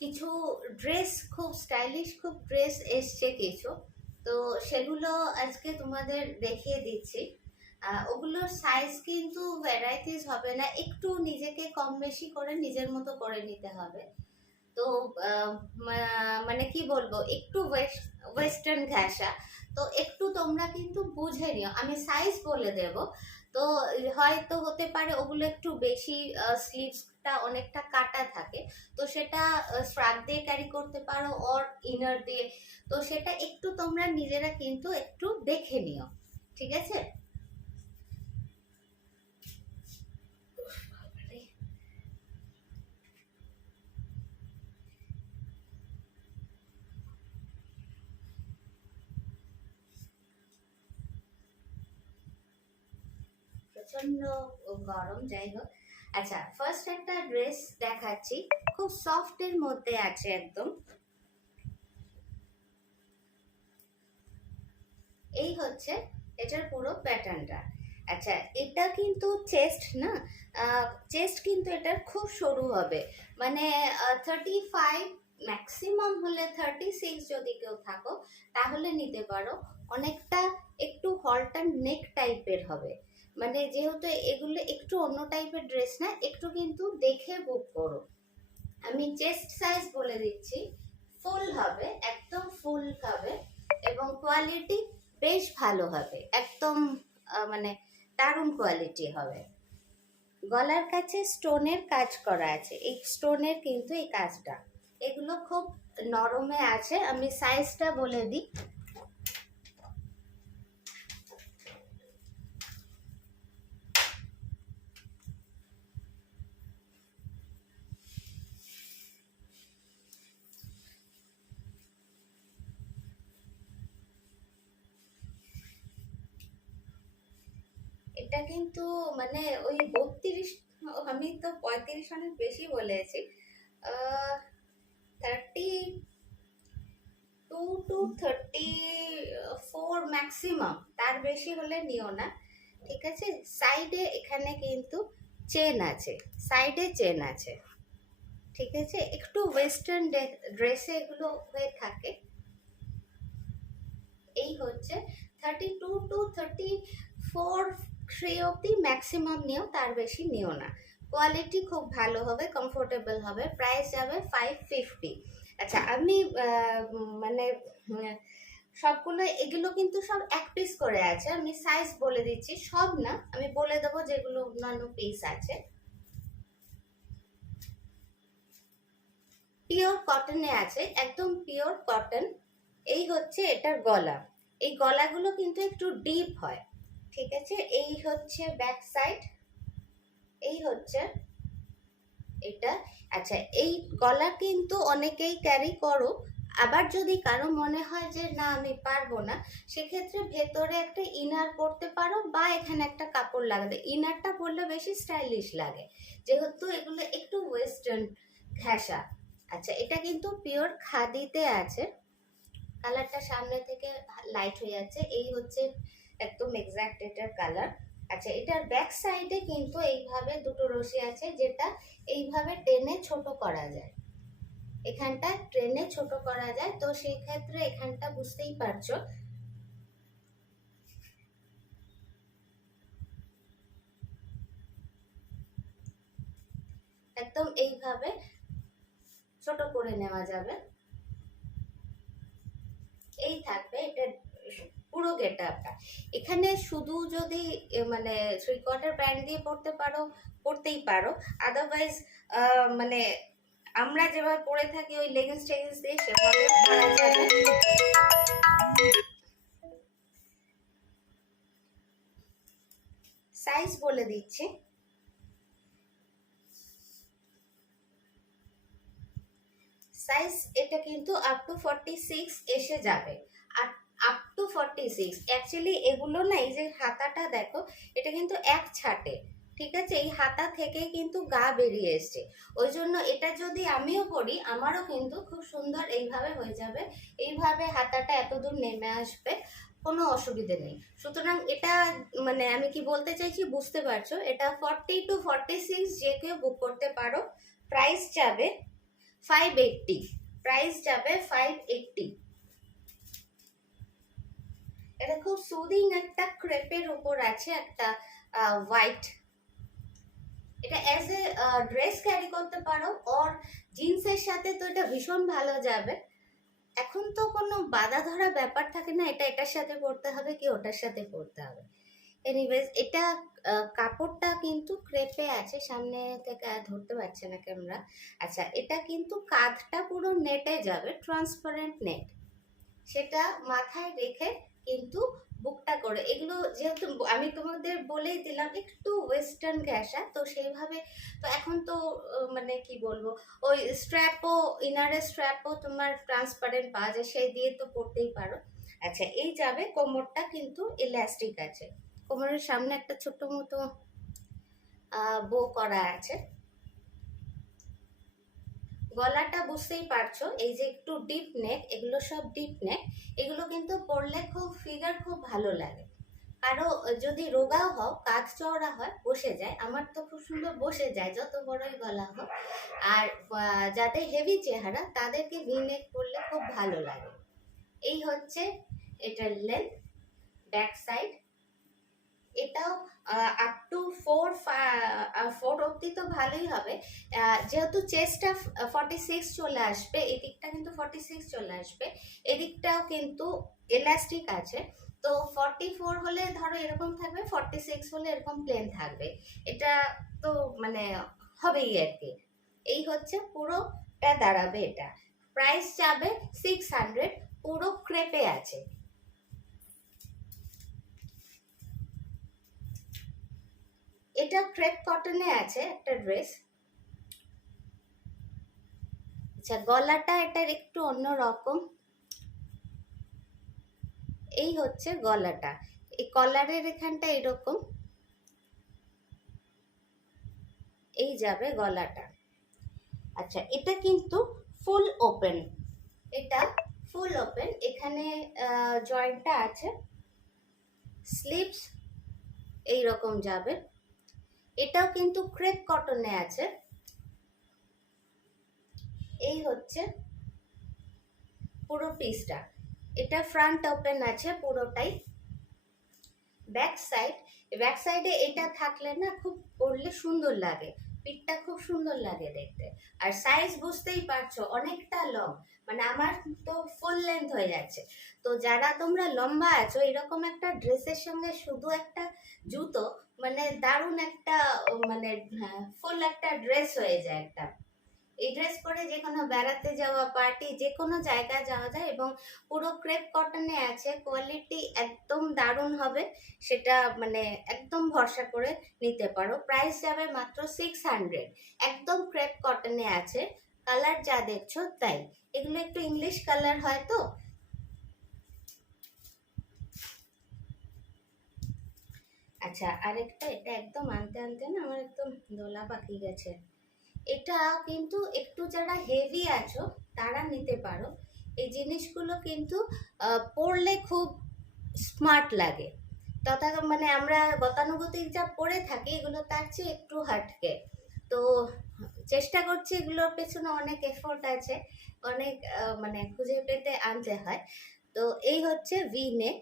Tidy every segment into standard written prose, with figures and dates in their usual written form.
কিছু ড্রেস, খুব স্টাইলিশ খুব ড্রেস এসছে কিছু, তো সেগুলো আজকে তোমাদের দেখিয়ে দিচ্ছি। ওগুলোর সাইজ কিন্তু ভ্যারাইটিস হবে না, একটু নিজেকে কম বেশি করে নিজের মতো করে নিতে হবে। তো মানে কি বলবো, একটু ওয়েস্টার্ন ঘেঁষা, তো একটু তোমরা কিন্তু বুঝে নিও, আমি সাইজ বলে দেব। তো হয়তো হতে পারে ওগুলো একটু বেশি, স্লিভসটা অনেকটা কাটা থাকে, তো সেটা স্ট্রাপ দিয়ে ক্যারি করতে পারো অর ইনার দিয়ে। তো সেটা একটু তোমরা নিজেরা কিন্তু একটু দেখে নিও, ঠিক আছে? প্রচন্ড গরম, যাই হোক। আচ্ছা, ফার্স্ট একটা ড্রেস দেখাচ্ছি, খুব সফট এর মধ্যে আছে একদম। এই হচ্ছে এটার পুরো প্যাটার্নটা। আচ্ছা, এটা কিন্তু চেস্ট না, চেস্ট কিন্তু এটার খুব সরু হবে, মানে 35, ম্যাক্সিমাম হলে 36 যদি কেউ থাকো তাহলে নিতে পারো। অনেকটা একটু হলটার নেক টাইপের হবে, মানে যেহেতু এগুলো একটু অন্য টাইপের ড্রেস না, একটু কিন্তু দেখে বুক করো। আমি চেস্ট সাইজ বলে দিচ্ছি, ফুল হবে, একদম ফুল হবে, এবং কোয়ালিটি বেশ ভালো হবে, একদম মানে দারুণ কোয়ালিটি হবে। গলার কাছে স্টোনের কাজ করা আছে, এই স্টোনের কিন্তু এই কাজটা, এগুলো খুব নরমে আছে। আমি সাইজটা বলে দিই, এটা কিন্তু মানে ওই 32, আমি তো 35 অনেক বেশি বলেছি, 32 to 34 ম্যাক্সিমাম, তার বেশি হলে নিও না, ঠিক আছে? সাইডে এখানে কিন্তু চেন আছে, সাইডে চেন আছে, ঠিক আছে? একটু ওয়েস্টার্ন ড্রেসে এগুলো হয়ে থাকে। এই হচ্ছে 32 to 34, 3 অব্দি ম্যাক্সিমাম নিও, তার বেশি নিও না। কোয়ালিটি খুব ভালো হবে, কমফোর্টেবল হবে, প্রাইস যাবে 550। আচ্ছা, আমি মানে সবগুলো, এগুলো কিন্তু সব এক পিস করে আছে, আমি সাইজ বলে দিচ্ছি, সব না, আমি বলে দেবো যেগুলো অন্যান্য পিস আছে। পিওর কটনে আছে, একদম পিওর কটন। এই হচ্ছে এটার গলা, এই গলাগুলো কিন্তু একটু ডিপ হয়, ঠিক আছে? এই হচ্ছে ব্যাক সাইড, এই হচ্ছে এটা। আচ্ছা, এই গলা কিন্তু অনেকেই ক্যারি করো, আবার যদি কারো মনে হয় যে না আমি পারবো না, সেক্ষেত্রে ভেতরে একটা ইনার পরতে পারো, বা এখানে একটা কাপড় লাগাতে, ইনারটা পরলে বেশি স্টাইলিশ লাগে, যেহেতু এগুলো একটু ওয়েস্টার্ন ঘেঁষা। আচ্ছা, এটা কিন্তু পিওর খাদিতে আছে, কালারটা সামনে থেকে লাইট হয়ে যাচ্ছে, এই হচ্ছে একদম এক্সাক্ট এটার কালার। আচ্ছা, এটার ব্যাক সাইডে কিন্তু এইভাবে দুটো রশি আছে, যেটা এইভাবে টেনে ছোট করা যায়, এখানটা ট্রেনে ছোট করা যায়, তো সেই ক্ষেত্রে এখানটা বুঝতেই পারছো, একদম এইভাবে ছোট করে নেওয়া যাবে। এই থাকবে এটা পুরো গেট আপটা। এখানে শুধু যদি মানে 3/4 প্যান্ট দিয়ে পরতে পারো, পরতেই পারো, আদারওয়াইজ মানে আমরা যেভাবে পরে থাকি ওই লেগিংস টেগিংস দিয়ে সেভাবে পরা যাবে। সাইজ বলে দিচ্ছি, সাইজ এটা কিন্তু আপ টু 46 এসে যাবে, আর আপ টু 46। অ্যাকচুয়ালি এগুলো না, এই যে হাতাটা দেখো, এটা কিন্তু এক ছাটে, ঠিক আছে? এই হাতা থেকেই কিন্তু গা বেরিয়ে এসছে, ওই জন্য এটা যদি আমিও পরি আমারও কিন্তু খুব সুন্দর এইভাবে হয়ে যাবে, এইভাবে হাতাটা এত দূর নেমে আসবে, কোনো অসুবিধে নেই। সুতরাং এটা মানে আমি কি বলতে চাইছি বুঝতে পারছো, এটা 40 to 46 যে কেউ বুক করতে পারো। প্রাইস যাবে 580, প্রাইস যাবে 580। এটা খুব সুদিং একটা ক্রেপের উপর আছে, একটা হোয়াইট। এটা অ্যাজ এ ড্রেস ক্যারি করতে পারো, ওর জিন্সের সাথে তো এটা ভীষণ ভালো যাবে। এখন তো কোনো বাধা ধরা ব্যাপার থাকে না, এটা এটার সাথে পরতে হবে কি ওটার সাথে পরতে হবে। এনিওয়েজ, এটা কাপড়টা কিন্তু ক্রেপে আছে, সামনে থেকে ধরতে পারছে না ক্যামেরা। আচ্ছা, এটা কিন্তু কাঁধটা পুরো নেটে যাবে, ট্রান্সপারেন্ট নেট। সেটা মাথায় রেখে কিন্তু বুকটা করে, এগুলো যেহেতু আমি তোমাদের বলেই দিলাম একটু ওয়েস্টার্ন ঘেঁষা, তো সেইভাবে তো এখন তো মানে কি বলবো, ওই স্ট্র্যাপও, ইনারের স্ট্র্যাপও তোমার ট্রান্সপারেন্ট পাওয়া যায়, সেই দিয়ে তো পরতেই পারো। আচ্ছা, এই যাবে, কোমরটা কিন্তু ইলাস্টিক আছে, কোমরের সামনে একটা ছোট মতো বো করা আছে। গলাটা বুঝতেই পারছো, এই যে একটু ডিপ নেক, এগুলো সব ডিপ নেক। এগুলো কিন্তু পরলে খুব ফিগার খুব ভালো লাগে। আরো যদি রোগাও হও, কাঁধ চওড়া হয়, বসে যায়, আমার তো খুব সুন্দর বসে যায় যত বড়ই গলা হোক। আর যাদের হেভি চেহারা তাদেরকে ভি নেক পরলে খুব ভালো লাগে। এই হচ্ছে এটার লেন্থ, ব্যাক সাইড। এটাও আপ টু 4 অব্দি তো ভালোই হবে, যেহেতু চেস্টটা 46 চলে আসবে, এদিকটা কিন্তু 46 চলে আসবে, এদিকটাও কিন্তু এলাস্টিক আছে। তো 44 হলে ধরো এরকম থাকবে, 46 হলে এরকম প্লেন থাকবে। এটা তো মানে হবেই আর কি। এই হচ্ছে পুরোটা দাঁড়াবে। এটা প্রাইস যাবে 600, পুরো ক্রেপে আছে। এটা ক্রেপ কটনে আছে একটা ড্রেস। আচ্ছা, গলাটা এটার একটু অন্যরকম। এই হচ্ছে গলাটা, এই কলারের এখানটা এরকম, এই যাবে গলাটা। আচ্ছা, এটা কিন্তু ফুল ওপেন, এটা ফুল ওপেন, এখানে জয়েন্টটা আছে, স্লিভস এইরকম যাবে। এটাও কিন্তু ক্রেপ কটনে আছে। এই হচ্ছে পুরো পিসটা, এটা ফ্রন্ট ওপেন আছে পুরোটাই। ব্যাক সাইড, ব্যাক সাইডে এটা থাকলে না খুব পরলে সুন্দর লাগে, পিঠটা খুব সুন্দর লাগে দেখতে। আর সাইজ বুঝতেই পারছো, অনেকটা লং, মানে আমার তো ফুল লেন্থ হয়ে যাচ্ছে। তো যারা তোমরা লম্বা আছো, এরকম একটা ড্রেসের সঙ্গে শুধু একটা জুতো, মানে দারুণ একটা মানে ফুল একটা ড্রেস হয়ে যায় একটা। এই ড্রেস পরে যে কোনো বেড়াতে যাওয়া, পার্টি, যে কোনো জায়গায় যাওয়া যায়। এবং পুরো ক্রেপ কটনে আছে, কোয়ালিটি একদম দারুণ হবে, সেটা মানে একদম ভরসা করে নিতে পারো। প্রাইস যাবে মাত্র 600, একদম ক্রেপ কটনে আছে। কালার যা দেখছো তাই, এগুলো একটু ইংলিশ কালার হয় তো। আচ্ছা, আরেকটা, এটা একদম আনতে আনতে না আমার একদম দোলা পাকি গেছে। এটা কিন্তু একটু যারা হেভি আছো তারা নিতে পারো। এই জিনিসগুলো কিন্তু পরলে খুব স্মার্ট লাগে, তথা মানে আমরা গতানুগতিক যা পরে থাকি এগুলো তার চেয়ে একটু হাটকে। তো চেষ্টা করছি, এগুলোর পেছনে অনেক এফোর্ট আছে, অনেক মানে খুঁজে পেতে আনতে হয়। তো এই হচ্ছে ভি নেক,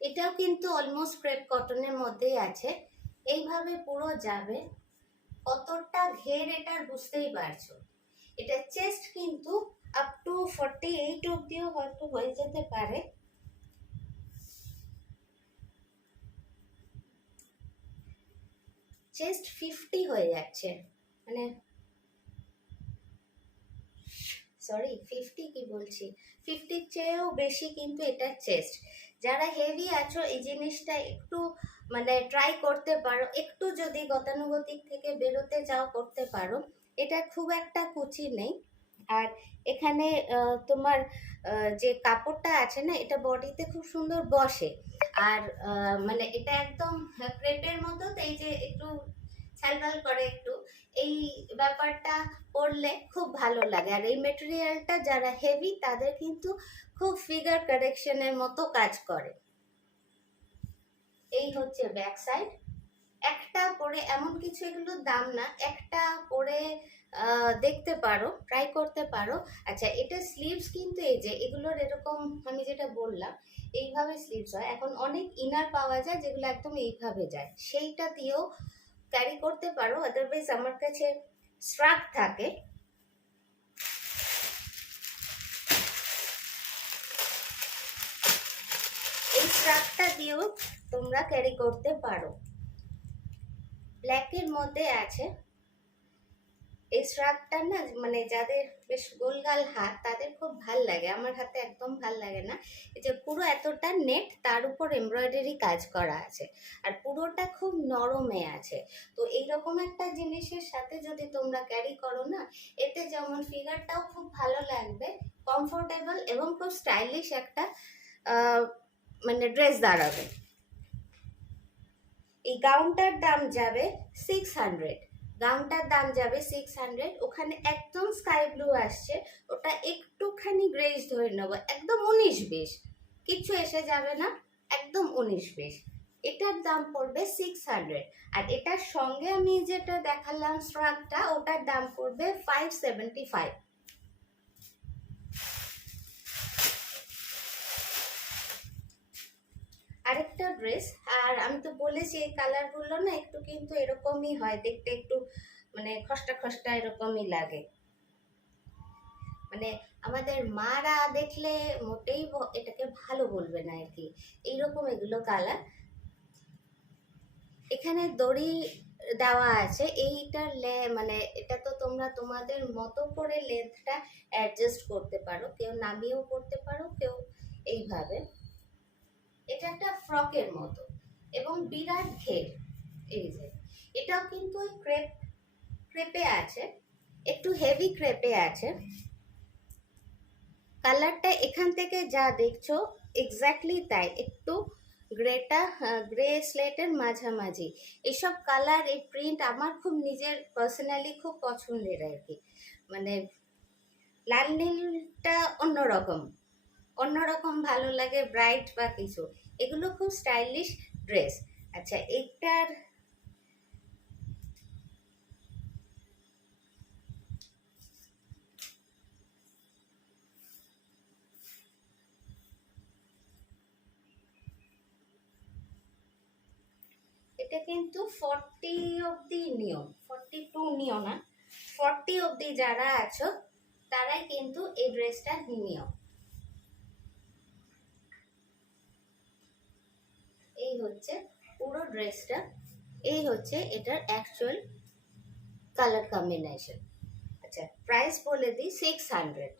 এটাও কিন্তু অলমোস্ট ক্রেপ কটনের মধ্যেই আছে। এইভাবে পুরো যাবে, কতটা ঘের এটার বুঝতেই পারছো। এটা চেস্ট কিন্তু আপ টু 48 অব্দিও হয়তো হয়ে যেতে পারে। চেস্ট 50 হয়ে যাচ্ছে, মানে সরি 50 কি বলছি, 50 চেয়েও বেশি কিন্তু এটা চেস্ট। যারা হেভি আছো এই জিনিসটা একটু মানে ট্রাই করতে পারো, একটু যদি গতানুগতিক থেকে বেরোতে চাও করতে পারো। এটা খুব একটা কুচি নেই। আর এখানে তোমার যে কাপড়টা আছে না, এটা বডিতে খুব সুন্দর বসে। আর মানে এটা একদম ক্রেপের মতো, তো এই যে একটু ছ্যালবাল করে একটু, এই ব্যাপারটা পরলে খুব ভালো লাগে। আর এই মেটেরিয়ালটা যারা হেভি তাদের কিন্তু খুব ফিগার কারেকশনের মতো কাজ করে। এই হচ্ছে ব্যাক সাইড, একটা পরে এমন কিছু এগুলোর দাম না, একটা পরে দেখতে পারো, ট্রাই করতে পারো। আচ্ছা, এটা স্লিভস কিন্তু এই যে এগুলোর এরকম আমি যেটা বললাম এইভাবে স্লিভস হয়। এখন অনেক ইনার পাওয়া যায় যেগুলো একদম এইভাবে যায়, সেইটা দিয়েও ক্যারি করতে পারো। আদারওয়াইজ আমার কাছে স্ট্রাপ থাকে, এই স্ট্রাপটা দিয়েও তোমরা ক্যারি করতে পারো। ব্ল্যাকের মধ্যে আছে। এই শ্রাগটা না মানে যাদের বেশ গোলগাল হাত তাদের খুব ভাল লাগে, আমার হাতে একদম ভাল লাগে না। এই যে পুরো এতটা নেট, তার উপর এমব্রয়ডারি কাজ করা আছে, আর পুরোটা খুব নরমে আছে। তো এইরকম একটা জিনিসের সাথে যদি তোমরা ক্যারি করো না, এতে যেমন ফিগারটাও খুব ভালো লাগবে, কমফোর্টেবল এবং খুব স্টাইলিশ একটা মানে ড্রেস দাঁড়াবে। এই গাউনটার দাম যাবে 600, গাউনটার দাম যাবে 600। ওখানে একদম স্কাই ব্লু আসছে, ওটা একটুখানি গ্রেজ ধরে নেবো, একদম 19-20, কিচ্ছু এসে যাবে না, একদম 19-20। এটার দাম পড়বে 600। আর এটার সঙ্গে আমি যেটা দেখালাম স্ট্রাপটা, ওটার দাম পড়বে 575। আরেকটা ড্রেস, আর আমি তো বলেছি এই কালারগুলো না একটু কিন্তু এরকমই হয় দেখতে, একটু মানে খসটা খসটা এরকমই লাগে। মানে আমাদের মারা দেখলে মোটেই এটাকে ভালো বলবে না আর কি, এইরকম এগুলো কালার। এখানে দড়ি দেওয়া আছে, এইটার মানে এটা তো তোমরা তোমাদের মতো করে লেন্থটা অ্যাডজাস্ট করতে পারো, কেউ নামিয়েও করতে পারো, কেউ এইভাবে। এটা একটা ফ্রকের মতো এবং বিরাট ঘের। এই যে এটাও কিন্তু ক্রেপে আছে, একটু হেভি ক্রেপে আছে। কালারটা এখান থেকে যা দেখছো এক্স্যাক্টলি তাই, একটু গ্রে স্লেটের মাঝামাঝি। এসব কালার, এই প্রিন্ট আমার খুব নিজের পার্সোনালি খুব পছন্দের আর কি। মানে লাল নীলটা অন্যরকম অন্যরকম ভালো লাগে, ব্রাইট বা কিছু, এগুলো খুব স্টাইলিশ ড্রেস। আচ্ছা, এটার এটা কিন্তু 40 অবধি নিও, 42 নিও না, 40 অবধি যারা আছো তারাই কিন্তু এই ড্রেসটা নিও। এই হচ্ছে পুরো ড্রেসটা, এই হচ্ছে এটার অ্যাকচুয়াল কালার কম্বিনেশন। আচ্ছা, প্রাইস বলে দিই 600।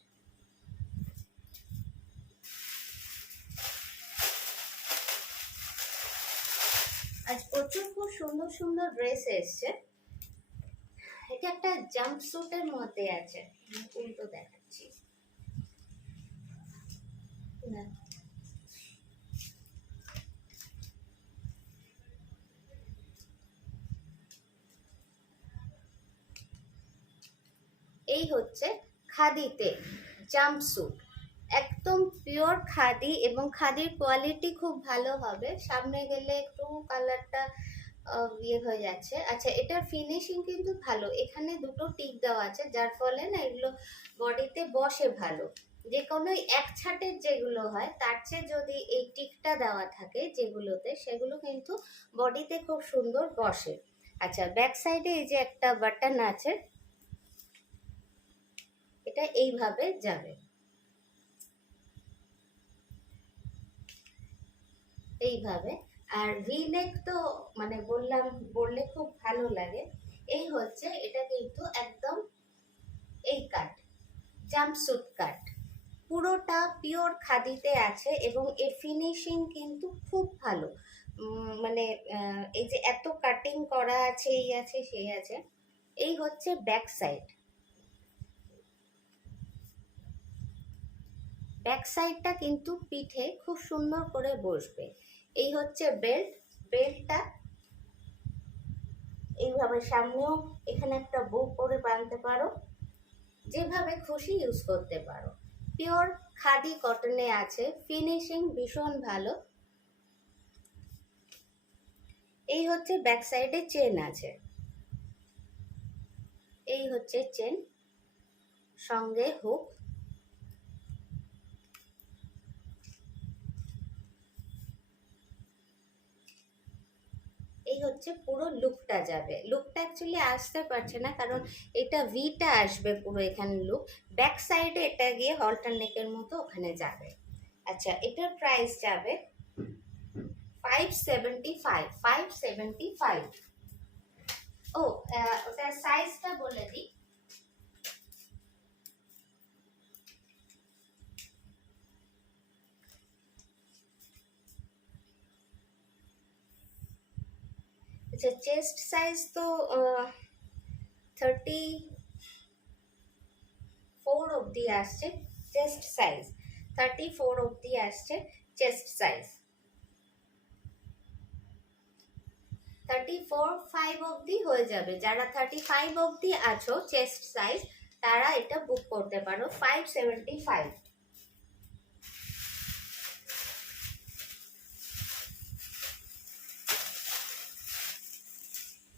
আজ প্রচুর খুব সুন্দর সুন্দর ড্রেস এসছে। এটা একটা জাম্প স্যুটের মধ্যে আছে, উল্টো দেখাচ্ছি না, এই হচ্ছে খাদিতে জাম্পস্যুট, একদম পিওর খাদি, এবং খাদির কোয়ালিটি খুব ভালো হবে। সামনে গেলে একটু কালারটা ইয়ে হয়ে যাচ্ছে। আচ্ছা, এটার ফিনিশিং কিন্তু ভালো, এখানে দুটো টিক দেওয়া আছে যার ফলে না এগুলো বডিতে বসে ভালো। যে কোনো এক ছাটের যেগুলো হয় তার চেয়ে যদি এই টিকটা দেওয়া থাকে যেগুলোতে, সেগুলো কিন্তু বডিতে খুব সুন্দর বসে। আচ্ছা, ব্যাক সাইডে এই যে একটা বাটন আছে, এটা এইভাবে যাবে, এইভাবে। আর ভি নেক তো মানে বললাম, বললে খুব ভালো লাগে। এই হচ্ছে এটা কিন্তু একদম এই কাট, জাম্পস্যুট কাট, পুরোটা পিওর খাদিতে আছে এবং এর ফিনিশিং কিন্তু খুব ভালো। মানে এই যে এত কাটিং করা আছে, এই আছে সেই আছে। এই হচ্ছে ব্যাক সাইড, ব্যাক সাইডটা কিন্তু পিঠে খুব সুন্দর করে বসবে। এই হচ্ছে বেল্ট, বেল্টটা এইভাবে সামনেও এখানে একটা বো করে বাঁধতে পারো, যেভাবে খুশি ইউজ করতে পারো। পিওর খাদি কটনে আছে, ফিনিশিং ভীষণ ভালো। এই হচ্ছে ব্যাক সাইডে চেন আছে, এই হচ্ছে চেন, সঙ্গে হুক। এই হচ্ছে পুরো লুকটা যাবে। লুকটা অ্যাকচুয়ালি আসতে পারছে না কারণ এটা ভিটা আসবে পুরো এখানে লুক, ব্যাক সাইডে এটা গিয়ে হলটার নেকের মতো ওখানে যাবে। আচ্ছা, এটার প্রাইস যাবে 575, 575। ও ওটার সাইজটা বলে দিই, আচ্ছা চেস্ট সাইজ তো 34 অবধি আসছে চেস্ট সাইজ, 34 অবধি আসছে চেস্ট সাইজ, 34-5 অবধি হয়ে যাবে। যারা 35 অবধি আছো চেস্ট সাইজ তারা এটা বুক করতে পারো 575।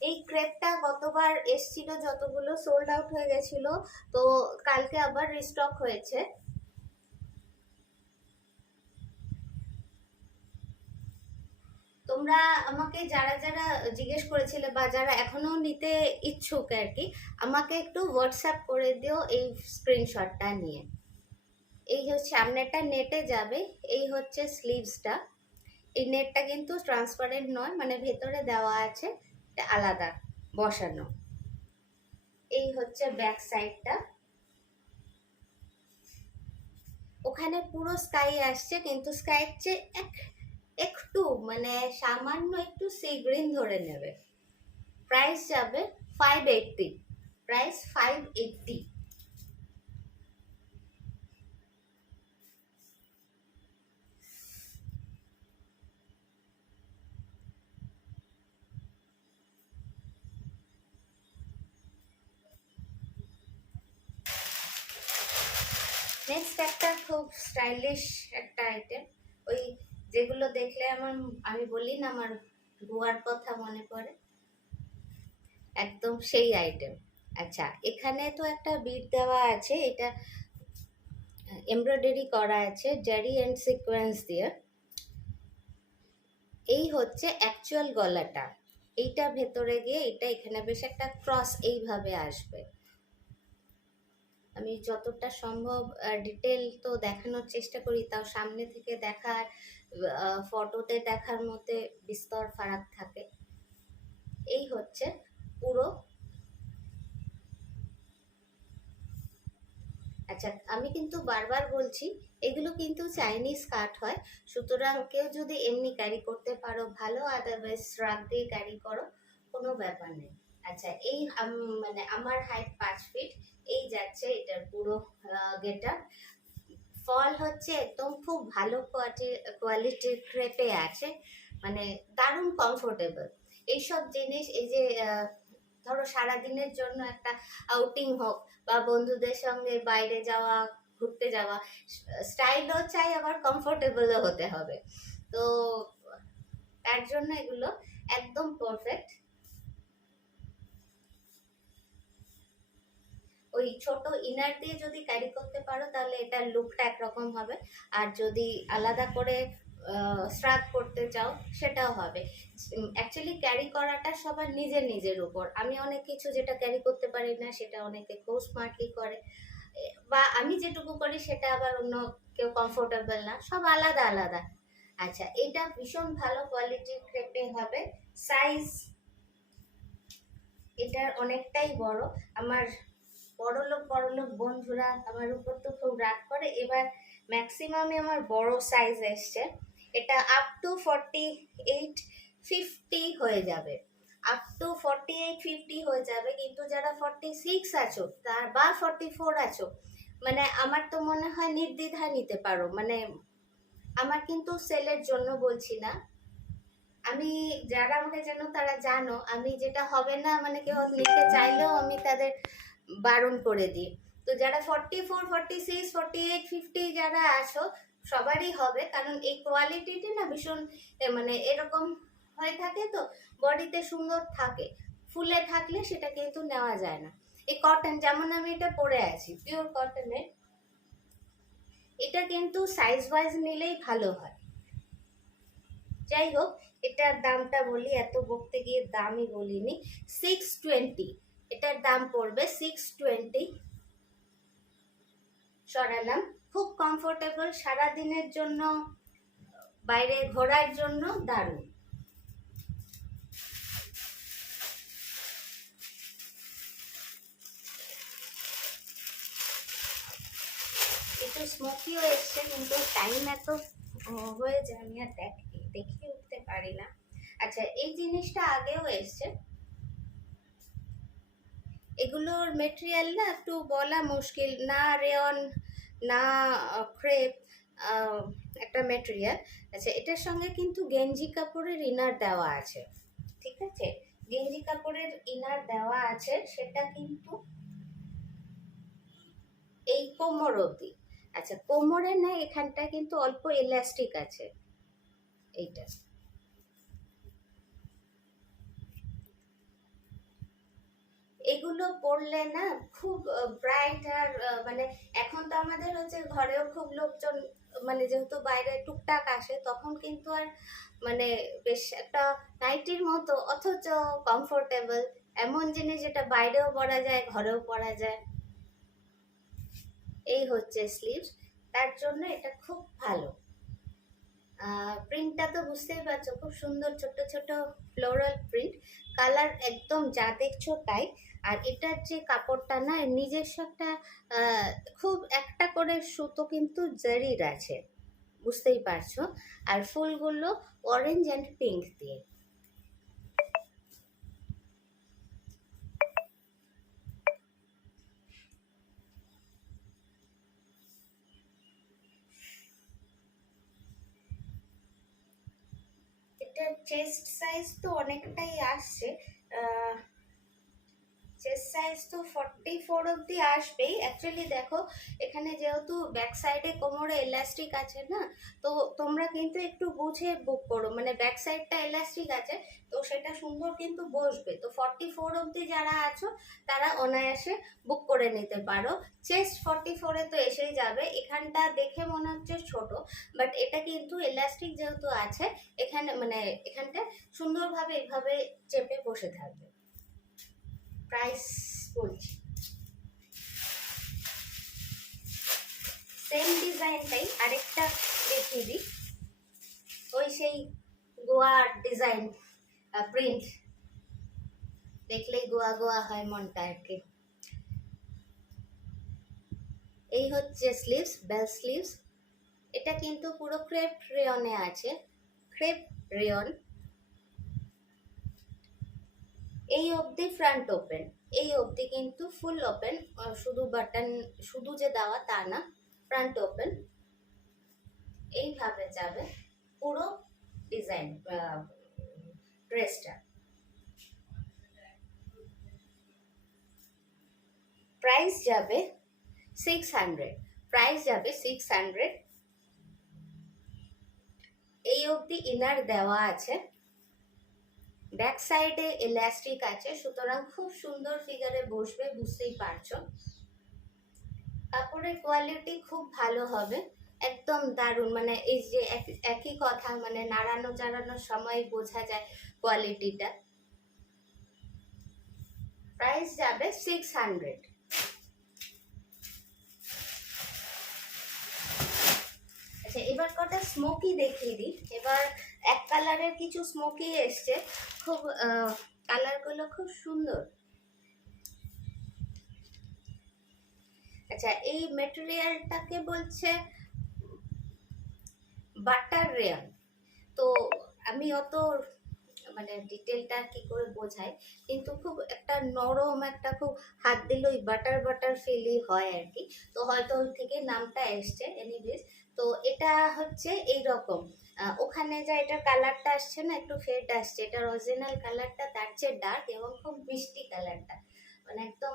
এই ক্রেপটা গতবার এসছিল, যতগুলো সোল্ড আউট হয়ে গেছিল, তো কালকে আবার রিস্টক হয়েছে। তোমরা আমাকে যারা যারা জিজ্ঞেস করেছিলে বা যারা এখনো নিতে ইচ্ছুক আর কি, আমাকে একটু হোয়াটসঅ্যাপ করে দিও এই স্ক্রিনশটটা নিয়ে। এই হচ্ছে সামনেটা নেটে যাবে, এই হচ্ছে স্লিভসটা। এই নেটটা কিন্তু ট্রান্সপারেন্ট নয়, মানে ভেতরে দেওয়া আছে, এটা আলাদা বসানো। এই হচ্ছে ব্যাক সাইডটা, ওখানে পুরো স্কাই আসছে কিন্তু স্কাইয়ের চেয়ে একটু মানে সামান্য একটু সি গ্রিন ধরে নেবে। প্রাইস যাবে 580, প্রাইস 580। নেক্সট একটা খুব স্টাইলিশ একটা আইটেম, ওই যেগুলো দেখলে আমি বলি না আমার গোয়ার কথা মনে পড়ে, একদম সেই আইটেম। আচ্ছা, এখানে তো একটা বিট দেওয়া আছে, এটা এমব্রয়ডারি করা আছে জারি অ্যান্ড সিকোয়েন্স দিয়ে। এই হচ্ছে অ্যাকচুয়াল গলাটা, এইটা ভেতরে গিয়ে এটা এখানে বেশ একটা ক্রস এইভাবে আসবে। আমি যতটা সম্ভব ডিটেল তো দেখানোর চেষ্টা করি, তাও সামনে থেকে দেখার ফটোতে দেখার মধ্যে বিস্তর ফারাক থাকে। এই হচ্ছে পুরো। আচ্ছা, আমি কিন্তু বারবার বলছি এগুলো কিন্তু চাইনিজ কাট হয়, সুতরাং কেউ যদি এমনি ক্যারি করতে পারো ভালো, আদারওয়াইজ শ্রাগ দিয়ে ক্যারি করো, কোনো ব্যাপার নেই। আচ্ছা, এই মানে আমার হাইট 5 ফিট, এই যাচ্ছে এটার পুরো গেটআপ। ফল হচ্ছে একদম খুব ভালো কোয়ালিটির ক্রেপে আছে, মানে দারুণ কমফোর্টেবল। এইসব জিনিস এই যে ধরো সারাদিনের জন্য একটা আউটিং হোক বা বন্ধুদের সঙ্গে বাইরে যাওয়া, ঘুরতে যাওয়া, স্টাইলও চাই আবার কমফোর্টেবলও হতে হবে, তো তার জন্য এগুলো একদম পারফেক্ট। ওই ছোট ইনার দিয়ে যদি ক্যারি করতে পারো তাহলে এটার লুকটা একরকম হবে, আর যদি আলাদা করে স্ট্রাক করতে চাও সেটাও হবে। অ্যাকচুয়ালি ক্যারি করাটা সবার নিজের নিজের উপর, আমি অনেক কিছু যেটা ক্যারি করতে পারি না সেটা অনেকে খুব স্মার্টলি করে, বা আমি যেটুকু করি সেটা আবার অন্য কেউ কমফোর্টেবল না, সব আলাদা আলাদা। আচ্ছা, এটা ভীষণ ভালো কোয়ালিটির ক্রেপে হবে। সাইজ এটার অনেকটাই বড়, আমার বড়লোক বন্ধুরা আমার উপর তো খুব রাগ করে, এবার ম্যাক্সিমামে আমার বড় সাইজ এসছে, এটা আপ টু 48-50 হয়ে যাবে, আপ টু 48-50 হয়ে যাবে। কিন্তু যারা 46 আছো তার বা 44 আছো, মানে আমার তো মনে হয় নির্দ্বিধায় নিতে পারো, মানে আমার কিন্তু সেলের জন্য বলছি না, আমি যারা আমাকে জানো তারা জানো আমি যেটা হবে না মানে কেউ নিতে চাইলেও আমি তাদের বারণ করে দিই। তো যারা 44, 46, 48, 50 যারা আছো সবারই হবে, কারণ এই কোয়ালিটিটা না ভীষণ মানে এরকম হয়ে থাকে তো বডিতে সুন্দর থাকে, ফুলে থাকলে সেটা কিন্তু নেওয়া যায় না। এই কটন, যেমন আমি এটা পরে আছি পিওর কটনের, এটা কিন্তু সাইজ ওয়াইজ নিলেই ভালো হয়। যাই হোক, এটার দামটা বলি, এত বকতে গিয়ে দামই বলিনি। 620, এটার দাম পড়বে 620। সরালাম, খুব কমফোর্টেবল, সারাদিনের জন্য, বাইরে ঘোরার জন্য দারুণ। একটু স্মোকিও এসছে, কিন্তু টাইম এত হয়ে যায় আমি আর দেখিয়ে উঠতে পারি না। আচ্ছা, এই জিনিসটা আগেও এসছে, এগুলোর মেটেরিয়াল না একটু বলা মুশকিল, না রেয়ন না ক্রেপ, একটা মেটেরিয়াল। আচ্ছা, এটার সঙ্গে কিন্তু গেঞ্জি কাপড়ের ইনার দেওয়া আছে, ঠিক আছে, গেঞ্জি কাপড়ের ইনার দেওয়া আছে, সেটা কিন্তু এই কোমর অবধি। আচ্ছা, কোমরে না, এখানটা কিন্তু অল্প ইলাস্টিক আছে, এইটা। এগুলো পরলে না খুব ব্রাইট, আর মানে এখন তো আমাদের হচ্ছে ঘরেও খুব লোকজন, মানে যেহেতু বাইরে টুকটাক আসে, তখন কিন্তু আর মানে বেশ একটা নাইটির মতো, অথচ কমফোর্টেবল, এমন জিনিস যেটা বাইরেও পরা যায় ঘরেও পরা যায়। এই হচ্ছে স্লিভস, তার জন্য এটা খুব ভালো। প্রিন্টটা তো বুঝতেই পারছো, খুব সুন্দর, ছোট ছোট ফ্লোরাল প্রিন্ট, কালার একদম যা দেখছো তাই। আর এটার যে কাপড়টা না, নিজস্ব একটা খুব একটা করে সুতো কিন্তু জারির আছে, বুঝতেই পারছো। আর ফুলগুলো অরেঞ্জ অ্যান্ড পিঙ্ক দিয়ে। এটার চেস্ট সাইজ তো অনেকটাই আসছে, চেস্ট সাইজ তো 44 অব্দি আসবেই। অ্যাকচুয়ালি দেখো, এখানে যেহেতু ব্যাক সাইডে কোমরে এলাস্টিক আছে না, তো তোমরা কিন্তু একটু বুঝে বুক করো, মানে ব্যাক সাইডটা এলাস্টিক আছে, তো সেটা সুন্দর কিন্তু বসবে। তো 44 অব্দি যারা আছো তারা অনায়াসে বুক করে নিতে পারো। চেস্ট 44-এ তো এসেই যাবে। এখানটা দেখে মনে হচ্ছে ছোট, বাট এটা কিন্তু এলাস্টিক যেহেতু আছে, এখানে মানে এখানটা সুন্দরভাবে এভাবে চেপে বসে থাকবে। প্রাইস বলছি, সেম ডিজাইনটাই আরেকটা দেখিয়ে দিই, ওই সেই গোয়ার ডিজাইন, প্রিন্ট দেখলেই গোয়া গোয়া হয় মনটা আর কি। এই হচ্ছে স্লিভস, বেল স্লিভস। এটা কিন্তু পুরো ক্রেপ রেয়নে আছে, ক্রেপ রেয়ন। এই অবধি ফ্রন্ট ওপেন, এই অবধি কিন্তু ফুল ওপেন, শুধু বাটন শুধু যে দেওয়া তা না, ফ্রন্ট ওপেন। এইভাবে যাবে পুরো ডিজাইন ড্রেসটা। প্রাইস যাবে 600, প্রাইস যাবে 600। এই অবধি ইনার দেওয়া আছে, ব্যাক সাইডে ইলাস্টিক আছে, সুতরাং খুব সুন্দর ফিগারে বসবে, বুঝতেই পারছো। কাপড়ের কোয়ালিটি খুব ভালো হবে, একদম দারুণ, মানে এই যে একই কথা, মানে নাড়ানো চাড়ানোর সময় বোঝা যায় কোয়ালিটিটা। প্রাইস যাবে 600। আচ্ছা, এবার কটা স্মোকি দেখিয়ে দিই। এবার এক কালারের কিছু স্মোকি এসছে, খুব কালারগুলো খুব সুন্দর। আচ্ছা, এই মেটেরিয়ালটাকে বলছে বাটার রেয়ন। তো আমি অত মানে ডিটেলটা কি করে বোঝাই, কিন্তু খুব একটা নরম, একটা খুব হাত দিলেই বাটার বাটার ফিলই হয় আর কি। তো হয়তো ওই থেকে নামটা এসছে, এনিওয়েজ। তো এটা হচ্ছে এই রকম, ওখানে যা এটার কালারটা আসছে না, একটু ফেড আসছে, এটার অরিজিনাল কালারটা তার চেয়ে ডার্ক এবং খুব মিষ্টি কালারটা, মানে একদম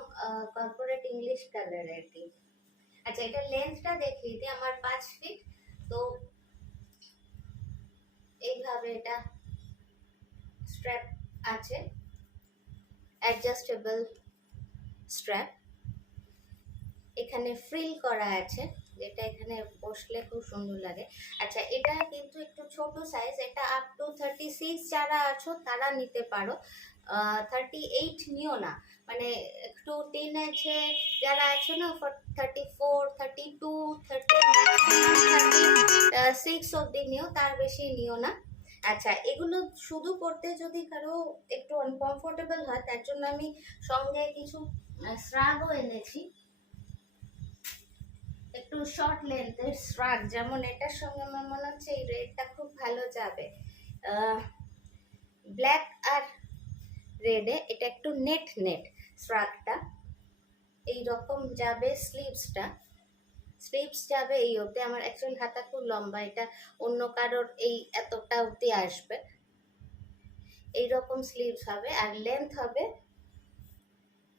কর্পোরেট ইংলিশ কালার আর কি। আচ্ছা, এটা লেন্থটা দেখিয়ে দিই, আমার 5 ফিট। তো এইভাবে এটা স্ট্র্যাপ আছে, অ্যাডজাস্টেবল স্ট্র্যাপ। এখানে ফ্রিল করা আছে, যেটা এখানে বসলে খুব সুন্দর লাগে। আচ্ছা, এটা কিন্তু একটু ছোট সাইজ, এটা আপ টু 36 যারা আছো তারা নিতে পারো, 38 নিও না, মানে একটু টিন এজে যারা আছো না, 34, 32, 36 অব্দি নিও, তার বেশি নিও না। আচ্ছা, এগুলো শুধু পড়তে যদি কারো একটু আনকমফোর্টেবল হয়, তার জন্য আমি সঙ্গে কিছু শ্রাগও এনেছি, একটু শর্ট লেন্থের শ্রাগ, যেমন এটার সঙ্গে আমার মনে হচ্ছে এই রেডটা খুব ভালো যাবে, ব্ল্যাক আর রেডে এটা একটু নেট নেট শ্রাগটা এইরকম যাবে। স্লিভস যাবে এই অবধি, আমার অ্যাকচুয়ালি হাতা খুব লম্বা, এটা অন্য কারোর এই এতটা অবধি আসবে, এইরকম স্লিভস হবে, আর লেন্থ হবে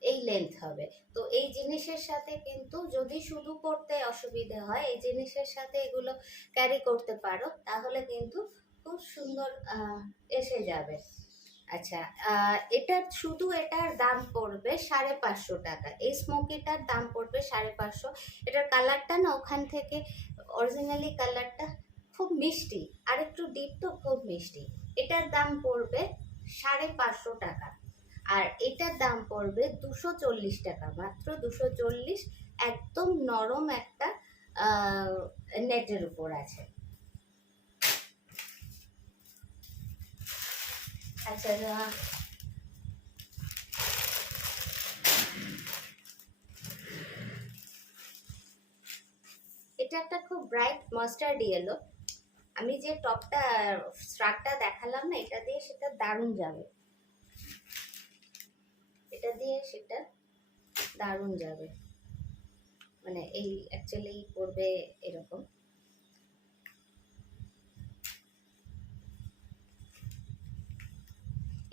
এই লেন্থ হবে। তো এই জিনিসের সাথে কিন্তু যদি শুধু পরতে অসুবিধে হয়, এই জিনিসের সাথে এগুলো ক্যারি করতে পারো, তাহলে কিন্তু খুব সুন্দর এসে যাবে। আচ্ছা, এটার দাম পড়বে 550 টাকা। এই স্মোকিটার দাম পড়বে 550। এটার কালারটা না ওখান থেকে অরিজিনালি কালারটা খুব মিষ্টি, আর একটু ডিপ, তো খুব মিষ্টি। এটার দাম পড়বে 550 টাকা, আর এটার দাম পড়বে 240 টাকা, মাত্র 240। একদম নরম একটা নেটের উপর আছে। আচ্ছা, এটা একটা খুব ব্রাইট মাস্টার্ড ইয়েলো। আমি যে টপটা স্ট্রাকটা দেখালাম না, এটা দিয়ে সেটা দারুণ যাবে, এটা দিয়ে সেটা দারুণ যাবে, মানে এই অ্যাকচুয়ালি পড়বে এরকম।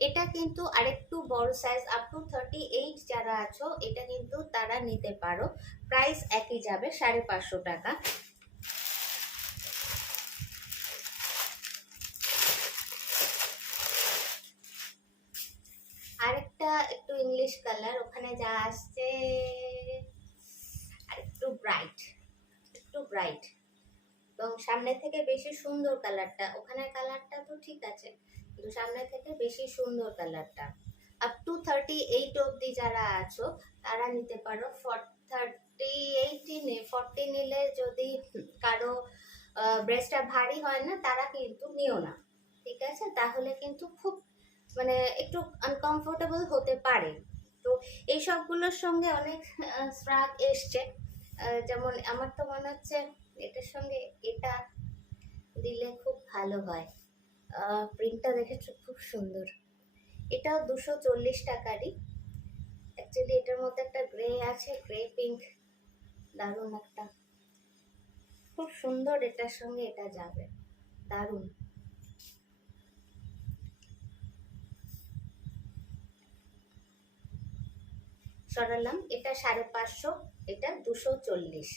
এটা কিন্তু আরেকটু বড় সাইজ, আপ টু 38 যারা আছো, এটা কিন্তু তারা নিতে পারো, প্রাইস একই যাবে 550 টাকা। আরেকটা একটু ইংলিশ কালার, ওখানে যা আসছে আর একটু ব্রাইট এবং সামনে থেকে বেশি সুন্দর কালারটা, ওখানে কালারটা তো ঠিক আছে, কিন্তু সামনে থেকে বেশি সুন্দর কালারটা। আপ টু 38 অবধি যারা আছো তারা নিতে পারো। 40 নিলে যদি কারো ব্রেস্টটা ভারী হয় না, তারা কিন্তু নিও না, ঠিক আছে? তাহলে কিন্তু খুব মানে একটু আনকমফোর্টেবল হতে পারে। তো এই সবগুলোর সঙ্গে অনেক শ্রাগ এসছে, যেমন আমার তো মনে হচ্ছে এটার সঙ্গে এটা দিলে খুব ভালো হয়। প্রিন্টটা দেখেছো, খুব সুন্দর। এটাও 240 টাকারই। অ্যাকচুয়ালি এটার মধ্যে একটা গ্রে আছে, গ্রে পিঙ্ক, দারুণ একটা, খুব সুন্দর, এটার সঙ্গে এটা যাবে, দারুণ। সরালাম, এটা 550, এটা 240।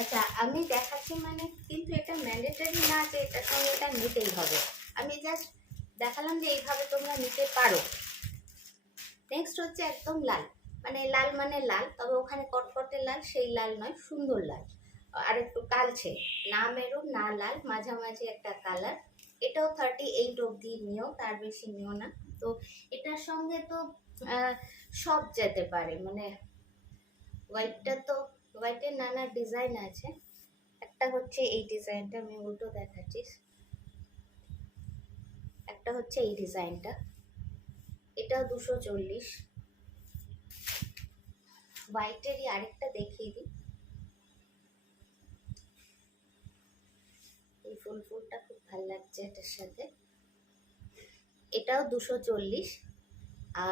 আচ্ছা, আমি দেখাচ্ছি মানে কিন্তু এটা ম্যান্ডেটরি না যে এটার সঙ্গে এটা নিতেই হবে, আমি জাস্ট দেখালাম যে এইভাবে তোমরা নিতে পারো। নেক্সট হচ্ছে একদম লাল, মানে লাল, তবে ওখানে কটকটে লাল, সেই লাল নয়, সুন্দর লাল, আর একটু কালছে, না মেরুন না লাল, মাঝামাঝি একটা কালার। এটাও 38 অবধি নিও, তার বেশি নিও না। তো এটার সঙ্গে তো সব যেতে পারে, মানে হোয়াইটের নানা ডিজাইন আছে। একটা হচ্ছে এই ডিজাইনটা, আমি উল্টো দেখাচ্ছি, একটা হচ্ছে এই ডিজাইনটা, এটাও 240। হোয়াইটেরই আরেকটা দেখিয়ে দিই, এই ফুলটা খুব ভালো লাগছে এটার সাথে, এটাও 240।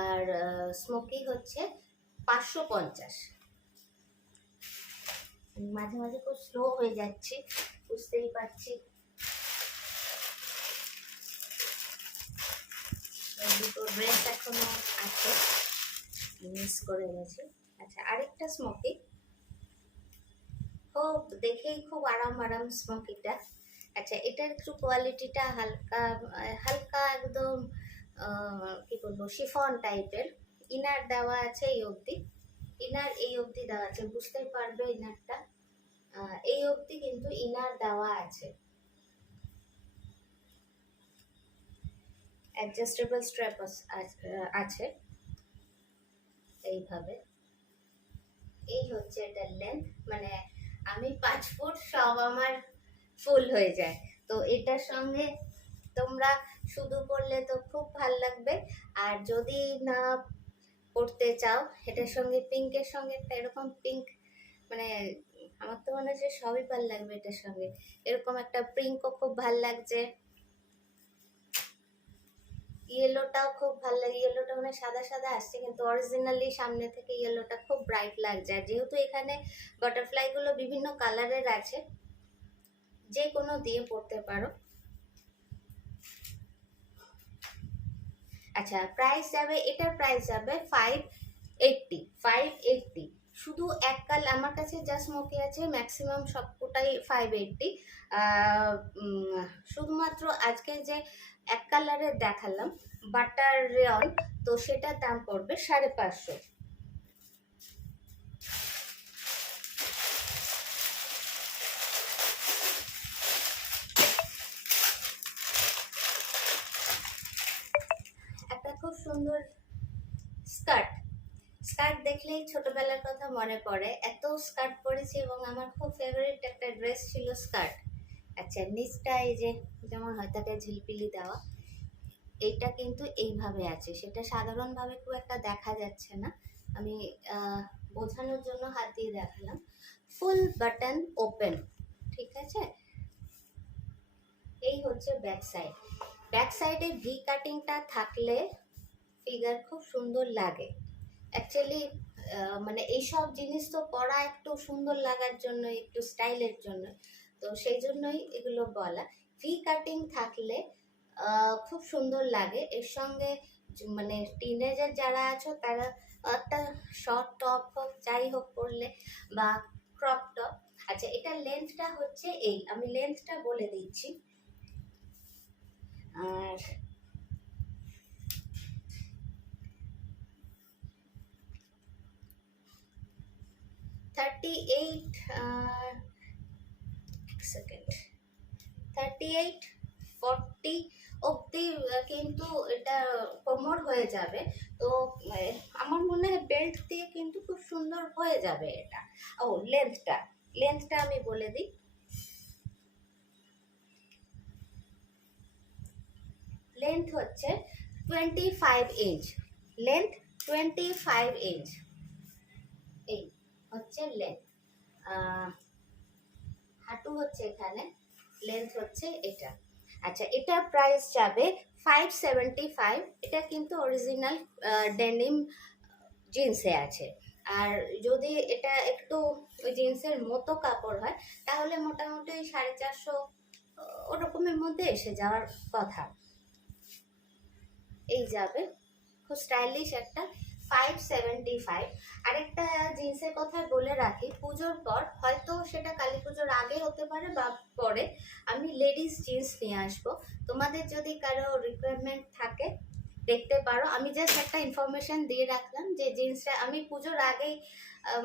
আর স্মোকি হচ্ছে 550। মাঝে মাঝে খুব স্লো হয়ে যাচ্ছে, বুঝতেই পারছি, দুটো ড্রেস এখনো আছে, মিস করে গেছি। আচ্ছা, আরেকটা স্মোকি, খুব দেখেই খুব আরাম স্মোকিটা, আচ্ছা, এটার একটু কোয়ালিটিটা হালকা হালকা একদম কি বলবো, শিফন টাইপের। ইনার দেওয়া আছে এই অবধি, ইনার এই অবধি দেওয়া আছে, বুঝতেই পারবে ইনারটা এই অবধি কিন্তু ইনার দেওয়া আছে। অ্যাডজাস্টেবল স্ট্র্যাপ আছে এইভাবে। এই হচ্ছে এটার লেন্থ, মানে আমি 5 ফুট সব আমার ফুল হয়ে যায়। তো এটার সঙ্গে তোমরা শুধু পরলে তো খুব ভাল লাগবে। আর যদি না পরতে চাও, এটার সঙ্গে পিঙ্কের সঙ্গে একটা এরকম পিঙ্ক, মানে আমার তো মনে হচ্ছে সবই ভাল লাগবে এটার সঙ্গে। এরকম একটা পিঙ্কও খুব ভাল লাগছে, ইয়েলোটাও খুব ভালো লাগে। ইয়েলোটা মানে সাদা সাদা আসছে, কিন্তু অরিজিনালি সামনে থেকে ইয়েলোটা খুব ব্রাইট লাগছে। আর যেহেতু এখানে বাটারফ্লাই গুলো বিভিন্ন কালারের আছে, যে কোনো দিয়ে পরতে পারো। আচ্ছা, প্রাইস যাবে, এটার প্রাইস যাবে 580। শুধু এক কালার আমার কাছে যা স্মোকি আছে, ম্যাক্সিমাম সবকটাই 580। শুধুমাত্র আজকে যে এক কালারের দেখালাম বাটার রেয়ন, তো সেটার দাম পড়বে 550। একটা খুব সুন্দর স্কার্ট, স্কার্ট দেখলেই ছোটবেলার কথা মনে পড়ে। এত স্কার্ট পরেছি এবং আমার খুব ফেভারিট একটা ড্রেস ছিল স্কার্ট। আচ্ছা, নিচটা এই যে যেমন হয় তাকে ঝিলপিলি দেওয়া, এইটা কিন্তু এইভাবে আছে, সেটা সাধারণভাবে খুব একটা দেখা যাচ্ছে না। আমি বোঝানোর জন্য হাত দিয়ে দেখালাম। ফুল বাটন ওপেন, ঠিক আছে। এই হচ্ছে ব্যাক সাইড। ব্যাক সাইডে ভি কাটিংটা থাকলে ফিগার খুব সুন্দর লাগে অ্যাকচুয়ালি। মানে এইসব জিনিস তো পরা একটু সুন্দর লাগার জন্য, একটু স্টাইলের জন্য, তো সেই জন্যই এগুলো বলা। ভি কাটিং থাকলে খুব সুন্দর লাগে। এর সঙ্গে মানে টিনেজার যারা আছো তারা একটা শর্ট টপ হোক যাই হোক পরলে, বা ক্রপ টপ। আচ্ছা, এটা লেন্থটা হচ্ছে এই, আমি লেন্থটা বলে দিচ্ছি। আর 38, এক সেকেন্ড, 38-40 অব্দি কিন্তু এটা কোমর হয়ে যাবে। তো আমার মনে হয় বেল্ট দিয়ে কিন্তু খুব সুন্দর হয়ে যাবে এটা। ও, লেন্থটা আমি বলে দিই। লেন্থ হচ্ছে 25 ইঞ্চ, লেন্থ 25 ইঞ্চ, এই হচ্ছে লেন্থ। হাঁটু হচ্ছে এখানে, লেন্থ হচ্ছে এটা। আচ্ছা, এটার প্রাইস যাবে 575। এটা কিন্তু অরিজিনাল ডেনিম জিন্সে আছে। আর যদি এটা একটু ওই জিন্সের মতো কাপড় হয়, তাহলে মোটামুটি 450 ওরকমের মধ্যে এসে যাওয়ার কথা। এই যাবে, খুব স্টাইলিশ একটা 575। আরেকটা জিন্সের কথা বলে রাখি, পুজোর পর, হয়তো সেটা কালী পুজোর আগে হতে পারে বা পরে, আমি লেডিস জিন্স নিয়ে আসবো। তোমাদের যদি কারো রিকোয়ারমেন্ট থাকে দেখতে পারো। আমি জাস্ট একটা ইনফরমেশন দিয়ে রাখলাম যে জিন্সটা আমি পুজোর আগেই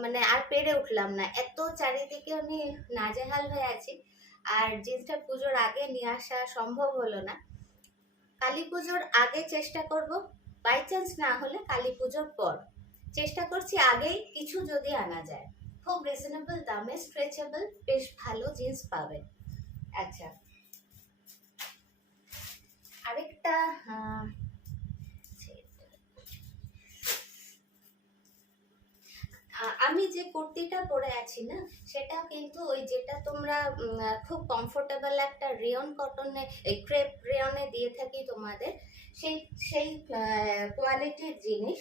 মানে আর পেরে উঠলাম না, এত চারিদিকে আমি নাজেহাল হয়ে আছি, আর জিন্সটা পুজোর আগে নিয়ে আসা সম্ভব হলো না। কালী পুজোর আগে চেষ্টা করব, বাই চান্স না হলে কালী পুজোর পর চেষ্টা করছি আগেই কিছু যদি আনা যায়। খুব রিজনেবল দামে স্ট্রেচেবল বেশ ভালো জিন্স পাবেন। আচ্ছা, আরেকটা আমি যে কুর্তিটা পরে আছি না, সেটা কিন্তু ওই যেটা তোমরা খুব কমফোর্টেবল একটা রেয়ন কটনে, এই ক্রেপ রেয়নে দিয়ে থাকি তোমাদের, সেই সেই কোয়ালিটির জিনিস।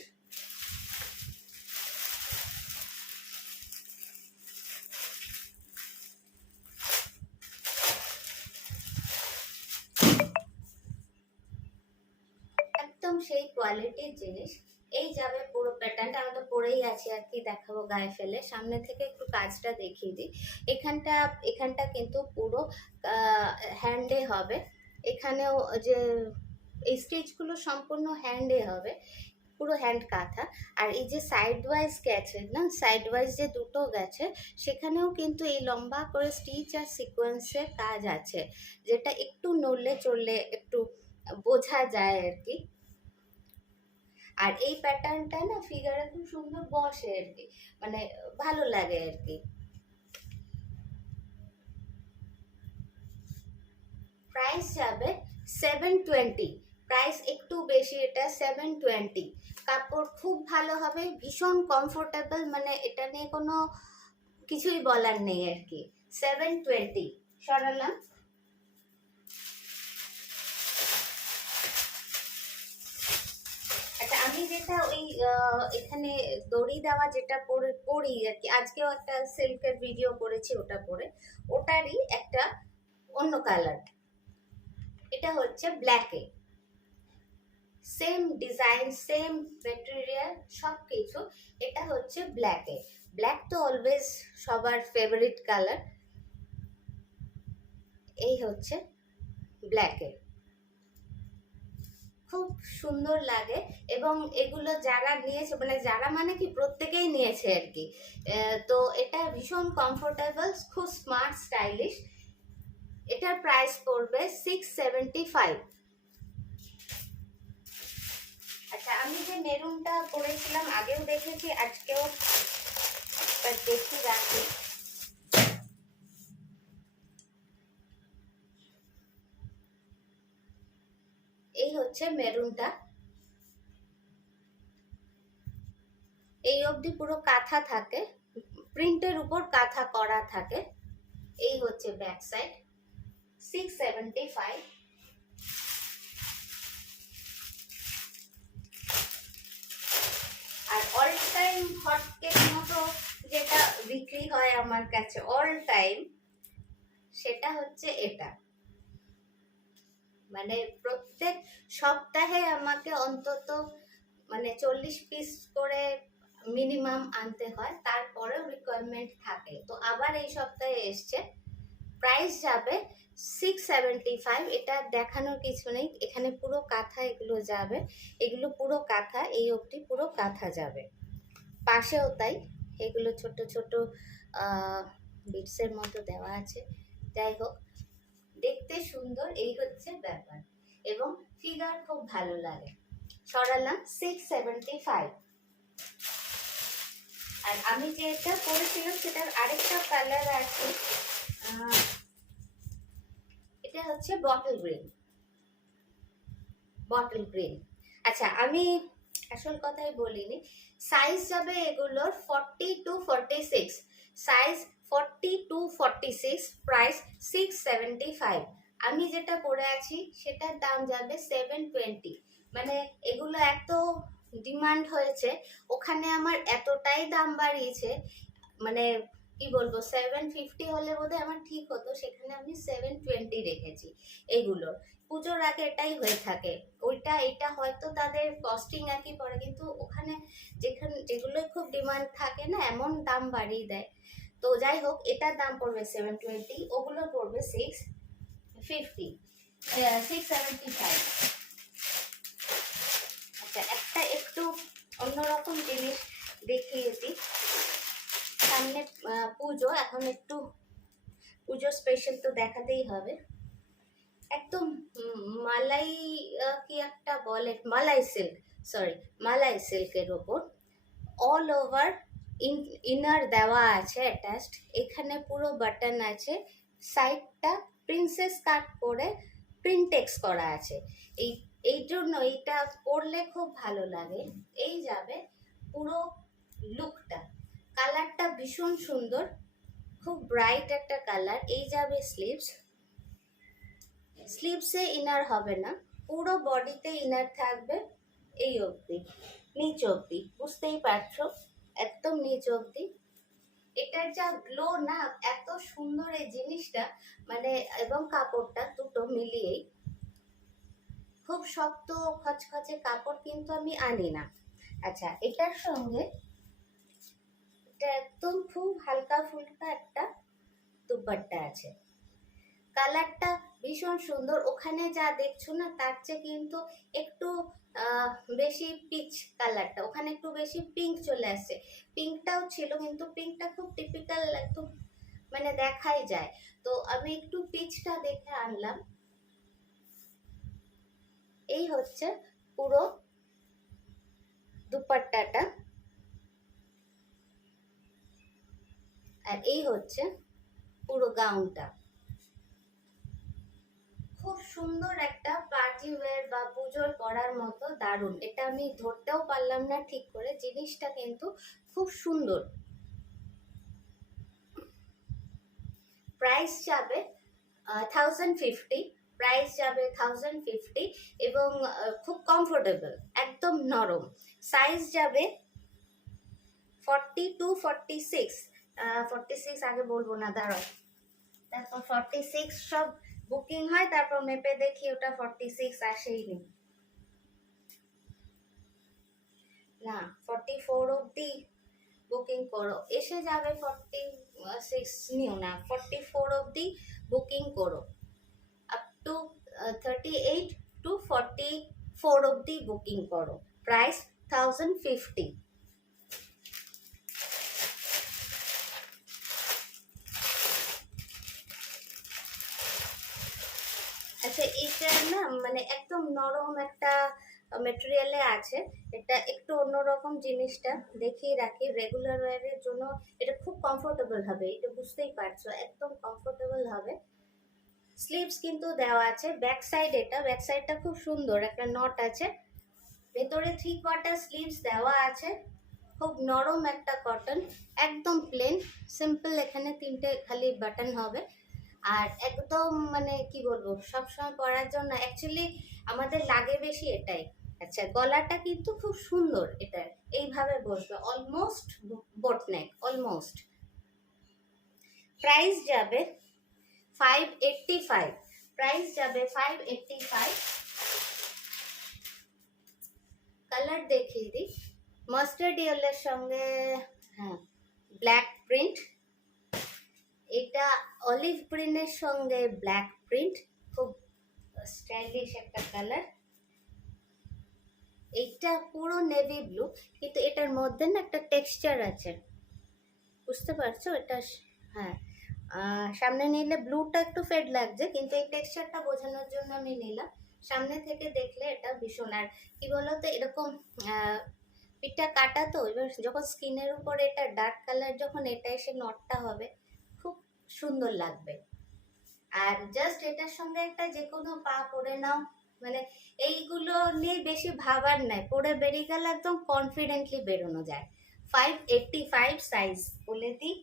একদম সেই কোয়ালিটির জিনিস। এই যাবে পুরো প্যাটার্নটা, আমি তো পরে পরেই আছি আর কি, দেখাবো গায়ে ফেলে। সামনে থেকে একটু কাজটা দেখিয়ে দিই। এখানটা কিন্তু পুরো হ্যান্ডে হবে। এখানেও যে এই স্টিচগুলো সম্পূর্ণ হ্যান্ডে হবে, পুরো হ্যান্ড কাঁথা। আর এই যে সাইড ওয়াইজ গেছে না, সাইড ওয়াইজ যে দুটো গেছে, সেখানেও কিন্তু এই লম্বা করে স্টিচ আর সিকোয়েন্সের কাজ আছে, যেটা একটু নড়লে চললে একটু বোঝা যায় আর কি। আর এই প্যাটার্নটা না ফিগারে খুব সুন্দর বসে আর কি, মানে ভালো লাগে আর কি। প্রাইস যাবে 720, প্রাইস একটু বেশি, এটা 720। কাপড় খুব ভালো হবে, ভীষণ কমফোর্টেবল, মানে এটা নিয়ে কোনো কিছুই বলার নেই আর কি। 720 সরালাম। আচ্ছা, আমি যেটা ওই এখানে দড়ি দেওয়া যেটা পরি আর কি, আজকেও একটা সিল্কের ভিডিও করেছি ওটা পরে, ওটারই একটা অন্য কালার। এটা হচ্ছে ব্ল্যাকে, সেম ডিজাইন, সেম মেটেরিয়াল, সব কিছু। এটা হচ্ছে ব্ল্যাকে। ব্ল্যাক তো অলওয়েজ সবার ফেভারিট কালার। এই হচ্ছে ব্ল্যাকে, খুব সুন্দর লাগে। এবং এগুলো যারা নিয়েছে, মানে যারা মানে কি প্রত্যেকেই নিয়েছে আর কি, তো এটা ভীষণ কমফোর্টেবল, খুব স্মার্ট স্টাইলিশ। এটার প্রাইস পড়বে 675। আচ্ছা, আমি যে মেরুনটা পরেছিলাম আগেও দেখেছি, আজকেও একবার দেখি রাখি। এই হচ্ছে মেরুনটা, এই অবধি পুরো কাঁথা থাকে, প্রিন্টের উপর কাঁথা করা থাকে। এই হচ্ছে ব্যাক সাইড, 675। আর অল টাইম হটকেক মতো যেটা বিক্রি হয় আমার কাছে অল টাইম, সেটা হচ্ছে এটা। মানে প্রত্যেক সপ্তাহে আমাকে অন্তত মানে 40 পিস করে মিনিমাম আনতে হয়, তারপরেও রিকোয়ারমেন্ট থাকে। তো আবার এই সপ্তাহে এসছে। প্রাইস যাবে 675। এটা দেখানোর কিছু নেই, এখানে পুরো কাঁথা এগুলো যাবে, এগুলো পুরো কাঁথা, এই অবধি পুরো কাঁথা যাবে। পাশেও তাই, এগুলো ছোট ছোট বিটসের মতো দেওয়া আছে। যাই হোক, দেখতে সুন্দর, এই হচ্ছে ব্যাপার, এবং ফিগার খুব ভালো লাগে। সরালাম 675। আর আমি যে এটা পরেছিলাম সেটার আরেকটা কালার আছে, এটা হচ্ছে বটল গ্রিন, বটল গ্রিন। আচ্ছা, আমি আসল কথাই বলিনি, সাইজ যাবে এগুলোর 40 to 46, সাইজ 40 to 46, প্রাইস 675। আমি যেটা পরে আছি সেটার দাম যাবে 720। মানে এগুলো এত ডিমান্ড হয়েছে, ওখানে আমার এতটাই দাম বাড়িয়েছে, মানে কি বলবো, 750 হলে বোধহয় আমার ঠিক হতো, সেখানে আমি 720 রেখেছি। এগুলো পুজোর আগে এটাই হয়ে থাকে, ওইটা এটা হয়তো তাদের কস্টিং একই পড়ে, কিন্তু ওখানে যেগুলো খুব ডিমান্ড থাকে না, এমন দাম বাড়িয়ে দেয়। তো যাই হোক, এটার দাম পড়বে 720, ওগুলো পড়বে 675। আচ্ছা, একটা একটু অন্যরকম জিনিস দেখিয়ে দিই। সামনে পুজো, এখন একটু পুজো স্পেশাল তো দেখাতেই হবে। একদম মালাই কি একটা বলে, মালাই সিল্ক, সরি মালাই সিল্কের ওপর অল ওভার ইনার দেওয়া আছে অ্যাটাচড, এখানে পুরো বাটন আছে, সাইডটা প্রিন্সেস কাট করে প্রিন্টেক্স করা আছে। এই জন্য এইটা পরলে খুব ভালো লাগে। এই যাবে পুরো লুকটা, কালারটা ভীষণ সুন্দর, খুব ব্রাইট একটা কালার। এই যাবে স্লিভস, স্লিভসে ইনার হবে না, পুরো বডিতে ইনার থাকবে এই অবধি, নিচ অবধি, বুঝতেই পারছো, একদম নিচ অবধি। এটার যা গ্লো না, এত সুন্দর এই জিনিসটা, মানে এবং কাপড়টা দুটো মিলিয়েই, খুব শক্ত খচখচে কাপড় কিন্তু আমি আনি না। আচ্ছা, এটার সঙ্গে এটা একদম খুব হালকা ফুলকা একটা দুপাট্টা আছে। কালারটা ভীষণ সুন্দর, ওখানে যা দেখছো না তার চেয়ে কিন্তু একটু বেশি পিচ কালারটা, ওখানে একটু বেশি পিঙ্ক চলে আসছে। পিঙ্কটাও ছিল কিন্তু পিঙ্কটা খুব টিপিক্যাল একদম মানে দেখাই যায়, তো আমি একটু পিচটা দেখে আনলাম। এই হচ্ছে পুরো দুপাট্টাটা, আর এই হচ্ছে পুরো গাউনটা। খুব সুন্দর একটা পার্টি ওয়্যার বা পুজোর পরার মতো দারুণ। এটা আমি ধরতেও পারলাম না ঠিক করে, জিনিসটা কিন্তু খুব সুন্দর। প্রাইস যাবে 1050, প্রাইস যাবে 1050 এবং খুব কমফোর্টেবল, একদম নরম। সাইজ যাবে 40 to 46, 46 আগে বলবো না, দাঁড়াও, তারপর 46 সব বুকিং হয়, তারপর মেপে দেখি ওটা 46 আসেইনি, না 44 অবধি বুকিং করো, এসে যাবে 46 নিও না, 44 অবধি বুকিং করো, আপ টু 38 to 44 অবধি বুকিং করো। প্রাইস 1050। আচ্ছা, এটা না মানে একদম নরম একটা মেটেরিয়ালে আছে, এটা একটু অন্যরকম, জিনিসটা দেখিয়ে রাখি, রেগুলার ওয়্যারের জন্য এটা খুব কমফোর্টেবল হবে, এটা বুঝতেই পারছো, একদম কমফোর্টেবল হবে। স্লিভস কিন্তু দেওয়া আছে, ব্যাক সাইড, এটা ব্যাক সাইডটা খুব সুন্দর, একটা নট আছে, ভেতরে 3/4 স্লিভস দেওয়া আছে, খুব নরম একটা কটন, একদম প্লেন সিম্পল, এখানে 3টে খালি বাটন হবে, আর একদম মানে কি বলবো সবসময় পরার জন্য অ্যাকচুয়ালি আমাদের লাগে বেশি এটাই। আচ্ছা, গলাটা কিন্তু খুব সুন্দর, এটা এইভাবে বসবে, অলমোস্ট বোট নেক, অলমোস্ট। প্রাইস যাবে 585, প্রাইস যাবে 585। কালার দেখিয়ে দিই, মাস্টার্ড ইয়েলোর সঙ্গে, হ্যাঁ, ব্ল্যাক প্রিন্ট, এটা অলিভ গ্রিনের সঙ্গে ব্ল্যাক প্রিন্ট, খুব স্টাইলিশ একটা কালার। এইটা পুরো নেভি ব্লু, কিন্তু এটার মধ্যে না একটা টেক্সচার আছে, বুঝতে পারছো এটা? হ্যাঁ, সামনে নিলে ব্লুটা একটু ফেড লাগছে, কিন্তু এই টেক্সচারটা বোঝানোর জন্য আমি নিলাম। সামনে থেকে দেখলে এটা ভীষণ, আর কি বলতো এরকম পিঠটা কাটা, তো এবার যখন স্কিনের উপরে এটা ডার্ক কালার, যখন এটা এসে নটটা হবে খুব সুন্দর লাগবে। আর জাস্ট এটার সঙ্গে একটা যে কোনো পা পরে নাও, মানে এইগুলো নিয়ে বেশি ভাবার নাই, পরে বেরিয়ে গেলে একদম কনফিডেন্টলি বেরোনো যায়। 585 সাইজ বলে দিই,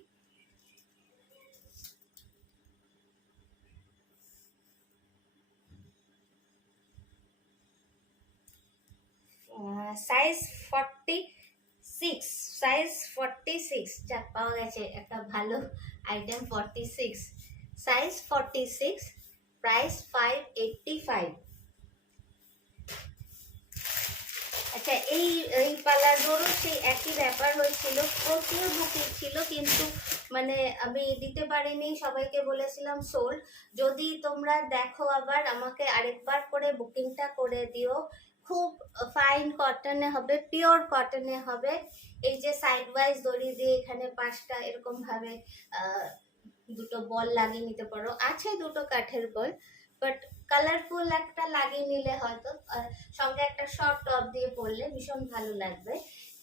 সাইজ 46, সাইজ 46, যা পাওয়া গেছে একটা ভালো আইটেম, 46 সাইজ 46, প্রাইস 585। আচ্ছা, এই এই পার্লারগুলো সেই একই ব্যাপার হয়েছিল, প্রচুর বুকিং ছিল, কিন্তু মানে আমি দিতে পারিনি, সবাইকে বলেছিলাম সোল্ড। যদি তোমরা দেখো আবার আমাকে আরেকবার করে বুকিংটা করে দিও, খুব ফাইন কটনে হবে, পিওর কটনে হবে। এই যে সাইড ওয়াইজ দড়ি দিয়ে এখানে 5টা এরকম ভাবে দুটো বল লাগিয়ে নিতে পারো, আছে দুটো কাঠের বল, বাট কালারফুল একটা লাগিয়ে নিলে হয়তো, সঙ্গে একটা শর্ট টপ দিয়ে পরলে ভীষণ ভালো লাগবে।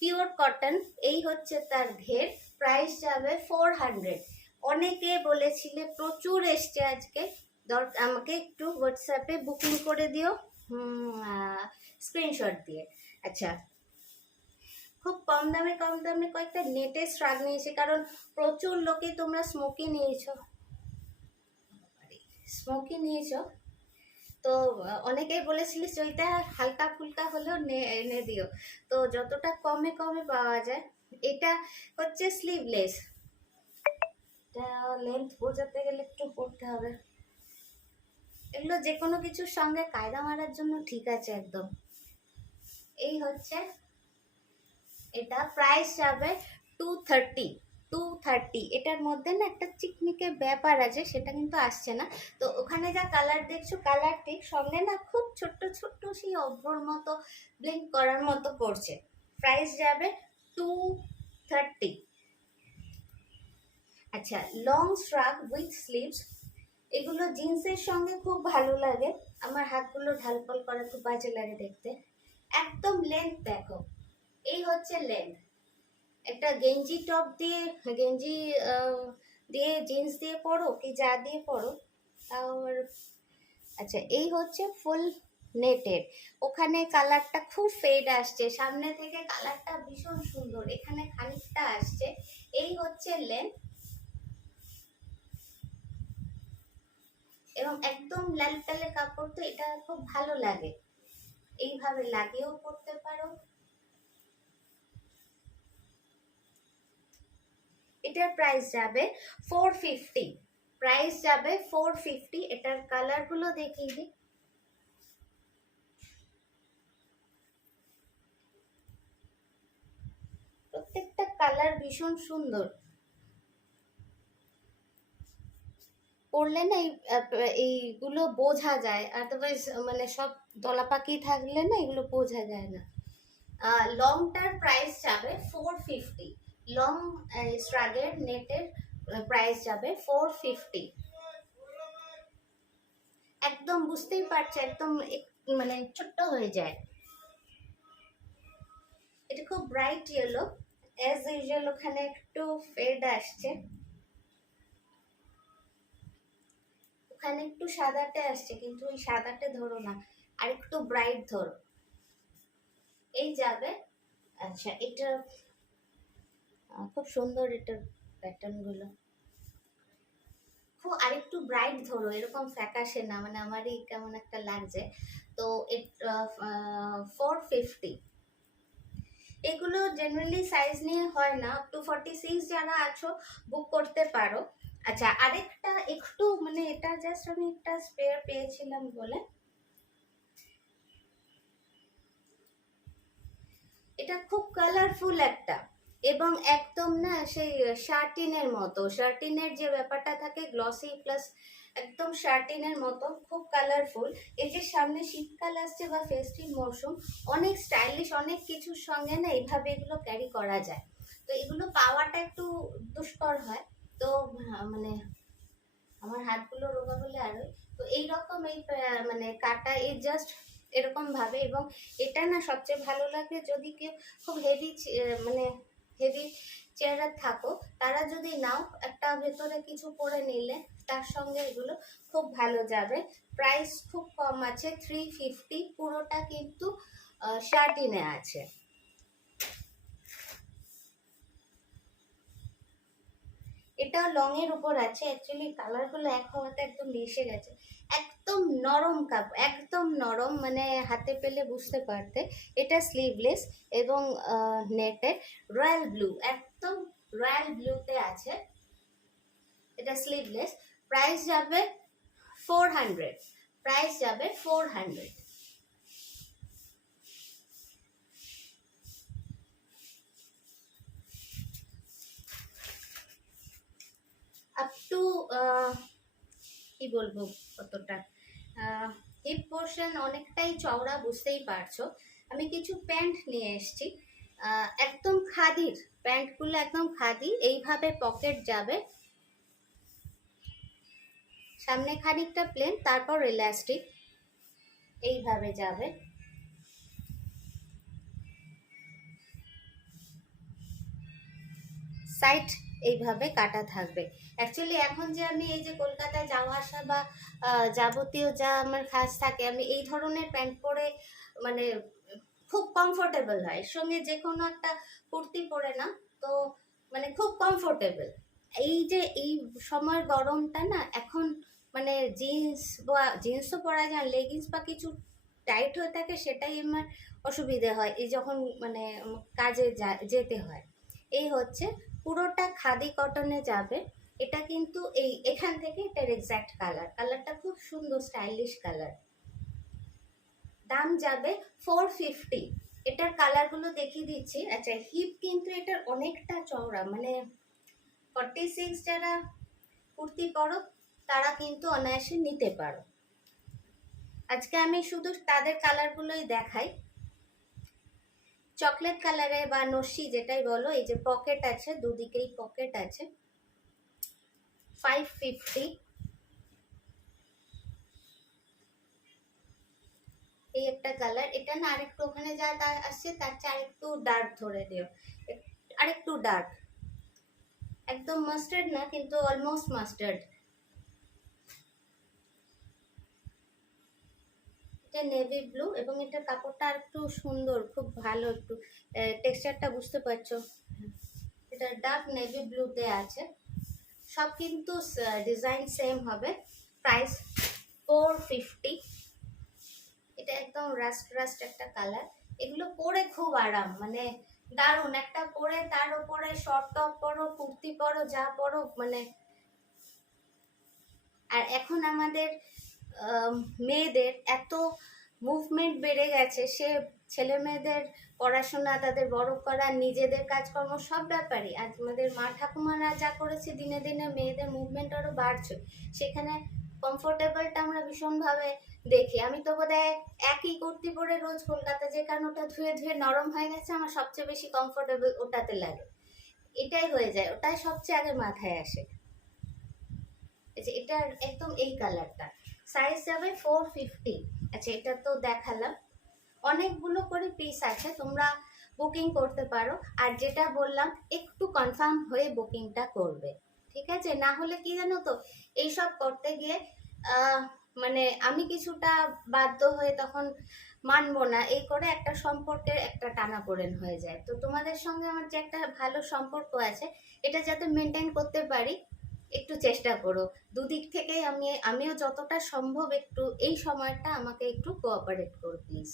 পিওর কটন, এই হচ্ছে তার ঘের। প্রাইস যাবে 400। অনেকে বলেছিলে, প্রচুর এসছে আজকে, আমাকে একটু হোয়াটসঅ্যাপে বুকিং করে দিও স্ক্রিনশট দিয়ে। আচ্ছা, খুব কম দামে কয়েকটা নেটের স্ট্রাগ নিয়েছি, কারণ প্রচুর লোকে তোমরা স্মোকি নিয়েছো, তো অনেকেই বলেছিলি চইটা হালকা ফুলকা হলেও এনে দিও, তো যতটা কমে পাওয়া যায়। এটা হচ্ছে স্লিভলেস, এটা লেন্থ বোঝাতে গেলে একটু পড়তে হবে, এগুলো যে কোনো কিছুর সঙ্গে কায়দা মারার জন্য ঠিক আছে একদম। এই হচ্ছে এটা, প্রাইস যাবে 230, 230। এটার মধ্যে না একটা চিকমিকে ব্যাপার আছে, সেটা কিন্তু আসছে না। তো ওখানে যা কালার দেখছো, কালার ঠিক সঙ্গে না খুব ছোট্ট ছোট্ট সেই অভ্রর মতো ব্লিঙ্ক করার মতো করছে। প্রাইস যাবে 230। আচ্ছা, লং শ্রাগ উইথ স্লিভস, এগুলো জিন্সের সঙ্গে খুব ভালো লাগে। আমার হাতগুলো ঢালপল করা খুব বাজে লাগে দেখতে। একদম লেন্থ দেখো, এই হচ্ছে লেন্থ। একটা গেঞ্জি টপ দিয়ে, গেঞ্জি দিয়ে জিন্স দিয়ে পরো কি যা দিয়ে পরো আর। আচ্ছা, এই হচ্ছে ফুল নেটের। ওখানে কালারটা খুব ফেড আসছে, সামনে থেকে কালারটা ভীষণ সুন্দর, এখানে খানিকটা আসছে। এই হচ্ছে লেন্থ এবং একদম লাল কালে কাপড়, তো এটা খুব ভালো লাগে, এইভাবে লাগিয়েও পরতে পারো। এটার প্রাইস যাবে 450। প্রাইস যাবে 450। এটার কালার গুলো দেখিয়ে দিই। প্রত্যেকটা কালার ভীষণ সুন্দর, পরলে না এইগুলো বোঝা যায়, আদারওয়াইজ মানে সব দলা পাকি থাকলে না এগুলো বোঝা যায় না। লংটার প্রাইস যাবে 450। লং স্ট্রাগের নেটের প্রাইস যাবে 450। একদম বুঝতেই পারছে, একদম মানে ছোট্ট হয়ে যায়। এটা খুব ব্রাইট ইয়েলো, অ্যাজ ইউজুয়াল ওখানে একটু ফেড আসছে, ওখানে একটু সাদাটে আসছে, কিন্তু ওই সাদাটে ধরো না, আর একটু ব্রাইট ধরো, এই যাবে। আচ্ছা, এটা খুব সুন্দর, এটার প্যাটার্ন গুলো খুব, আরেকটু ব্রাইট ধরো, এরকম ফ্যাকাশে না, মানে আমারই কেমন একটা লাগছে। তো 450। এগুলো জেনারেলি সাইজ নিয়ে হয় না, আপ টু 46 যারা আছো বুক করতে পারো। আচ্ছা, আরেকটা একটু মানে এটা জাস্ট আমি একটা স্পেয়ার পেয়েছিলাম বলে, এটা খুব কালারফুল একটা, এবং একদম না সেই শার্টিনের মতো, শার্টিনের যে ব্যাপারটা থাকে গ্লসি প্লাস একদম শার্টিনের মতো, খুব কালারফুল। এই যে সামনে শীতকাল আসছে বা ফেস্টিভ মরশুম, অনেক স্টাইলিশ অনেক কিছুর সঙ্গে না এইভাবে এগুলো ক্যারি করা যায়। তো এগুলো পাওয়াটা একটু দুষ্কর হয়, তো মানে আমার হাতগুলো রোগা বলে আরো। তো এইরকম এই মানে কাটা এই জাস্ট এরকম ভাবে, এবং এটা না সবচেয়ে ভালো লাগে যদি কেউ খুব হেভি মানে হেভি চেহারা থাকো, তারা যদি নাও একটা ভেতরে কিছু পরে নিলে তার সঙ্গে এগুলো খুব ভালো যাবে। প্রাইস খুব কম আছে, 350। পুরোটা কিন্তু শার্টিনে আছে। এটা লং এর উপর আছে, অ্যাকচুয়ালি কালার গুলো এক হওয়াতে একদম মিশে গেছে। একদম নরম কাপড়, একদম নরম, মানে হাতে পেলে বুঝতে পারতে। এটা স্লিভলেস এবং নেটের, রয়্যাল ব্লু, একদম রয়্যাল ব্লুতে আছে। এটা স্লিভলেস। প্রাইস যাবে 400। প্রাইস যাবে 400। আপ টু কি বলবো কতটা, হিপ পোর্শন অনেকটাই চওড়া, বুঝতেই পারছো। আমি কিছু প্যান্ট নিয়ে এসেছি, একদম খাদির প্যান্টগুলো, একদম খাদি। এইভাবে পকেট যাবে, সামনে খানিকটা প্লেন, তারপর ইলাস্টিক, এইভাবে যাবে। সাইড এইভাবে কাটা থাকবে। অ্যাকচুয়ালি এখন যে আমি এই যে কলকাতায় যাওয়া আসা বা যাবতীয় যা আমার কাজ থাকে, আমি এই ধরনের প্যান্ট পরে মানে খুব কমফোর্টেবল হয়, এর সঙ্গে যে কোনো একটা কুর্তি পরে না, তো মানে খুব কমফোর্টেবল। এই যে এই সময় গরমটা না এখন, মানে জিন্স বা জিন্স তো পরা যায়, লেগিংস বা কিছু টাইট হয়ে থাকে, সেটাই আমার অসুবিধে হয় এই যখন মানে কাজে যেতে হয়। এই হচ্ছে পুরোটা খাদি কটনে যাবে। এটা কিন্তু এই এখান থেকে এটার এক্স্যাক্ট কালার, কালারটা খুব সুন্দর স্টাইলিশ কালার। দাম যাবে 450। এটার কালারগুলো দেখিয়ে দিচ্ছি। আচ্ছা, হিপ কিন্তু এটার অনেকটা চওড়া, মানে 46 যারা কুর্তি পরো তারা কিন্তু অনায়াসে নিতে পারো। আজকে আমি শুধু তাদের কালারগুলোই দেখাই। চকলেট কালারে বা নস্যি যেটাই বলো, এই যে পকেট আছে, দুদিকেই পকেট আছে, 550। এই একটা কালার, এটা না আরেকটু ওখানে যা আসছে তার চেয়ে আরেকটু ডার্ক ধরে দিও, আরেকটু ডার্ক, একদম মাস্টার্ড না কিন্তু অলমোস্ট মাস্টার্ড। এটা নেভি ব্লু এবং এটার কাপড়টা একটু সুন্দর, খুব ভালো, একটু টেক্সচারটা বুঝতে পারছো। এটা ডার্ক নেভি ব্লুতে আছে, সব কিন্তু ডিজাইন সেম হবে। প্রাইস 450। এটা একদম রাস্ট রাস্ট একটা কালার। এগুলো পরে খুব আরাম, মানে দারুণ একটা পরে, তার উপরে শর্ট টপ পরো, কুর্তি পরো, যা পরো মানে। আর এখন আমাদের মেয়েদের এত মুভমেন্ট বেড়ে গেছে, সে ছেলে মেয়েদের পড়াশোনা, তাদের বড় করা, নিজেদের কাজকর্ম সব ব্যাপারই। আজ আমাদের মা ঠাকুমারা যা করেছে, দিনে দিনে মেয়েদের মুভমেন্ট আরও বাড়ছে। সেখানে কমফোর্টেবলটা আমরা ভীষণভাবে দেখি। আমি তো বোধহয় একই কুর্তি পরে রোজ কলকাতা যে, কারণ ওটা ধুয়ে ধুয়ে নরম হয়ে গেছে, আমার সবচেয়ে বেশি কমফোর্টেবল ওটাতে লাগে, এটাই হয়ে যায়, ওটাই সবচেয়ে আগে মাথায় আসে। এটার একদম এই কালারটা, সাইজ যাবে 450। আচ্ছা, এটা তো দেখালাম। অনেকগুলো করে পিস আছে, তোমরা বুকিং করতে পারো। আর যেটা বললাম, একটু কনফার্ম হয়ে বুকিংটা করবে, ঠিক আছে? না হলে কি জানো তো, এইসব করতে গিয়ে মানে আমি কিছুটা বাধ্য হয়ে তখন মানবো না, এই করে একটা সম্পর্কের একটা টানাপোড়েন হয়ে যায়। তো তোমাদের সঙ্গে আমার যে একটা ভালো সম্পর্ক আছে, এটা যাতে মেনটেন করতে পারি, একটু চেষ্টা করো। দুদিক থেকেই আমিও যতটা সম্ভব একটু এই সময়টা আমাকে একটু কোঅপারেট করো প্লিজ।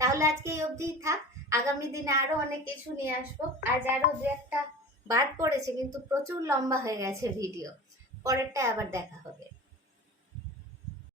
তাহলে আজকে এই অবধিই থাক, আগামী দিনে আরো অনেক কিছু নিয়ে আসবো। আজ আরো দু একটা বাদ পড়েছে, কিন্তু প্রচুর লম্বা হয়ে গেছে ভিডিও, পরেরটা আবার দেখা।